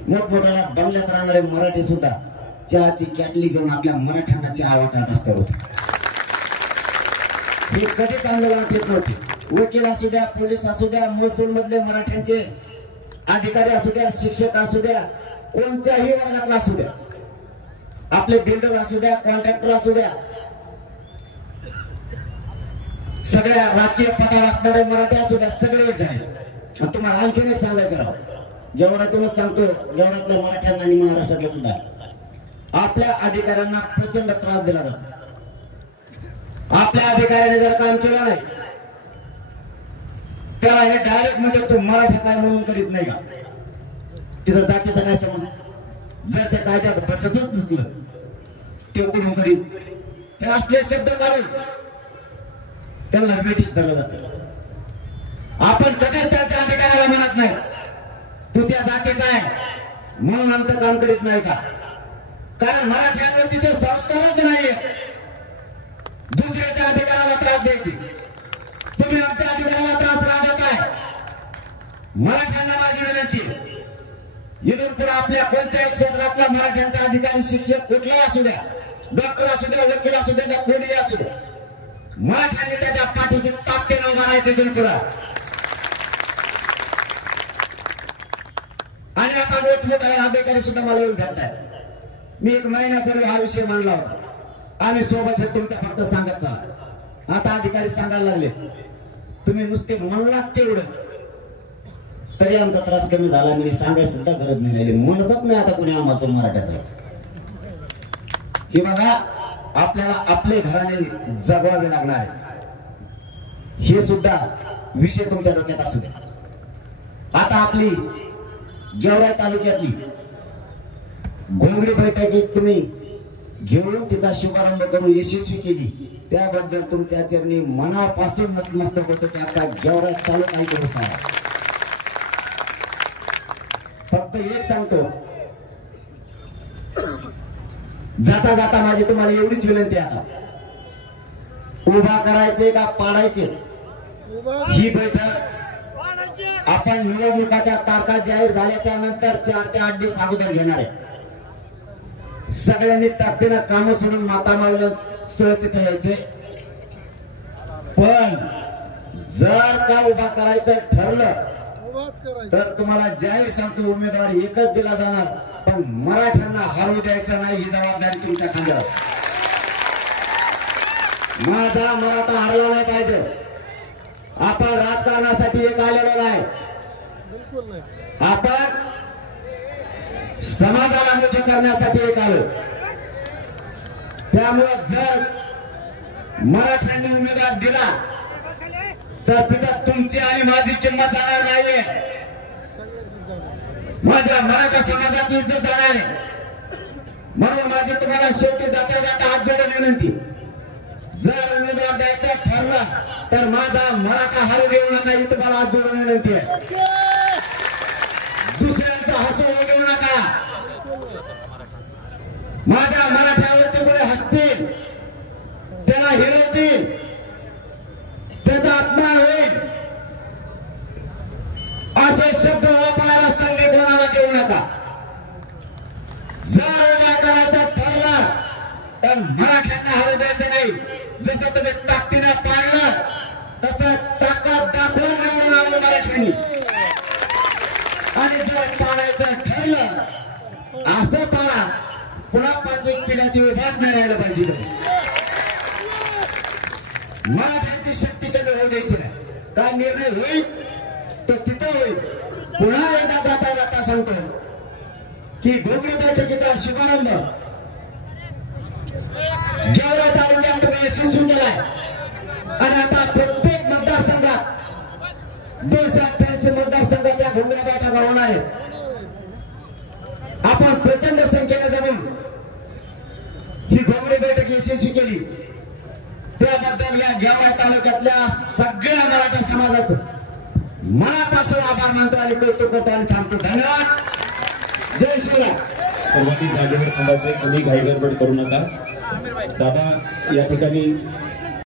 मोठमोठ्या बंगल्यात राहणारे मराठी सुद्धा चहाची कॅटली घेऊन आपल्या मराठ्यांना चहा वाटत रस्त्यावर होते. हे कधीच आंदोलनात येत नव्हते. वकील असू द्या, पोलीस असू द्या, महसूल मधले मराठ्यांचे अधिकारी असू द्या, शिक्षक असू द्या, कोणत्याही वर्गातला असू द्या, आपले बिल्डर असू द्या, कॉन्ट्रॅक्टर असू द्या, सगळ्या राजकीय पदावर असणारे मराठी असू द्या, सगळे एक झाले. तुम्हाला आणखीन एक सांगायचं राव, गेवरातूनच सांगतो, गेवरातल्या मराठ्यांना आणि महाराष्ट्रातल्या सुद्धा आपल्या अधिकाऱ्यांना प्रचंड त्रास दिला जातो. आपल्या अधिकाऱ्याने जर काम केलं नाही त्याला हे डायरेक्ट म्हणजे तो मराठी काय म्हणून करीत नाही का, तिथं जातीचा काय संबंध. जर त्या कायद्यात बसतच नसलं ते कुठून करीन, हे असले शब्द काढून त्यांना वेठीस धरलं जातं. आपण कधीच त्यांच्या अधिकाऱ्याला म्हणत नाही तू त्या जातीचा आहे म्हणून आमचं काम करीत नाही का. कारण मराठ्यांवर तिथे संस्कारच नाहीये दुसऱ्याच्या अधिकाराला त्रास द्यायची. तुम्ही आमच्या अधिकाराला त्रास का देताय. मराठ्यांना माझी विनंती, इथून पुढे आपल्या कोणत्याही क्षेत्रातला मराठ्यांचा अधिकारी, शिक्षक कुठलाही असू द्या, डॉक्टर असू द्या, वकील असू द्या, कोणीही असू द्या, मराठ्यांनी त्याच्या पाठीशी ताकदीने उभा राहायचं इथून पुढे. आणि आता मोठमोठे अधिकारी सुद्धा मला येऊन भेटतात. मी 1 महिन्यापूर्वी हा विषय मांडला होता. आम्ही सोबत हे तुमच्या फक्त सांगत चला. आता अधिकारी सांगायला लागले तुम्ही नुसते म्हणलात तेवढं तरी आमचा त्रास कमी झाला. मी सांगायची सुद्धा गरज नाही राहिली. म्हणतच नाही आता कोणी आम्हाला तो मराठ्याचा. हे बघा, आपल्याला आपले घराने जगवावे लागणार आहे. हे सुद्धा विषय तुमच्या डोक्यात असू द्या. आता आपली गेवराई तालुक्यातली घोंगडी बैठकीत तुम्ही घेऊन तिचा शुभारंभ करून यशस्वी केली, त्याबद्दल तुमच्या चरणी मनापासून नतमस्तक होतो की आता गेवराई तालुका ऐकून सांगा. फक्त एक सांगतो, जाता जाता माझी तुम्हाला एवढीच विनंती आहे, आता उभा करायचे का पाडायचे ही बैठक आपण निवडणुकाच्या तारखा जाहीर झाल्याच्या नंतर 4 ते 8 दिवस अगोदर घेणार आहे. सगळ्यांनी ताकदीनं काम सोडून माता मावल्या सह तिथे यायचे. पण जर का उभा करायचं ठरलं तर तुम्हाला जाहीर सांगतो उमेदवार एकच दिला जाणार, पण मराठ्यांना हरवू द्यायचं नाही ही जबाबदारी तुमच्या खांद्यावर. माझा मराठा हरला नाही पाहिजे. आपण राजकारणासाठी एक आलेलो आहे. आपण समाजाला मोठं करण्यासाठी एक आलो. त्यामुळे जर मराठ्यांनी उमेदवार दिला तर तिथं तुमची आणि माझी किंमत जाणार नाहीये. माझ्या मराठा समाजाची इज्जत जाणार आहे. म्हणून माझी तुम्हाला शेवटी जाता जाता हात जोडून विनंती, जर उमेदवार द्यायचं ठरलं तर माझा मराठा हारू देऊ नका ही तुम्हाला हात जोडून विनंती आहे. दुसऱ्यांचा हसू घेऊ नका. माझ्या मराठ्यावरती कोणी हसतील, त्याला हिरवतील, त्याचा अपमान होईल असे शब्द वापरायला संधी कोणाला देऊ नका. जर उभा करायचं ठरलं तर मराठ्यांना हरवू द्यायचं नाही. जसं तुम्ही ताकदीनं पाडलं तसं ताकद दाखवून निवडून आलो मराठ्यांनी. आणि जर पाडायचं ठरलं असं पाडा, पुन्हा 5 पिढ्यात उभाच नाही राहिलं पाहिजे. मराठ्यांची शक्ती कमी होऊ द्यायची नाही. काय निर्णय होईल तो तिथं होईल. पुन्हा एकदा जाता जाता सांगतो की घोगडी बैठकीचा शुभारंभ गेवरा तालुक्यात तुम्ही यशस्वी केलाय. आणि आता प्रत्येक मतदारसंघात 288 मतदारसंघात या घोगड्या बैठका होणार आहेत. आपण प्रचंड संख्येने जमून ही घोगडी बैठक यशस्वी केली त्याबद्दल या गेवरा तालुक्यातल्या सगळ्या मराठा समाजाचं मनापासून आभार मानतो आणि कौतुक करतो आणि थांबतो. धन्यवाद. जय शिवराय. सर्वांनी जागेवर थांबायचे, कमी घाई गडबड करू नका. दादा या ठिकाणी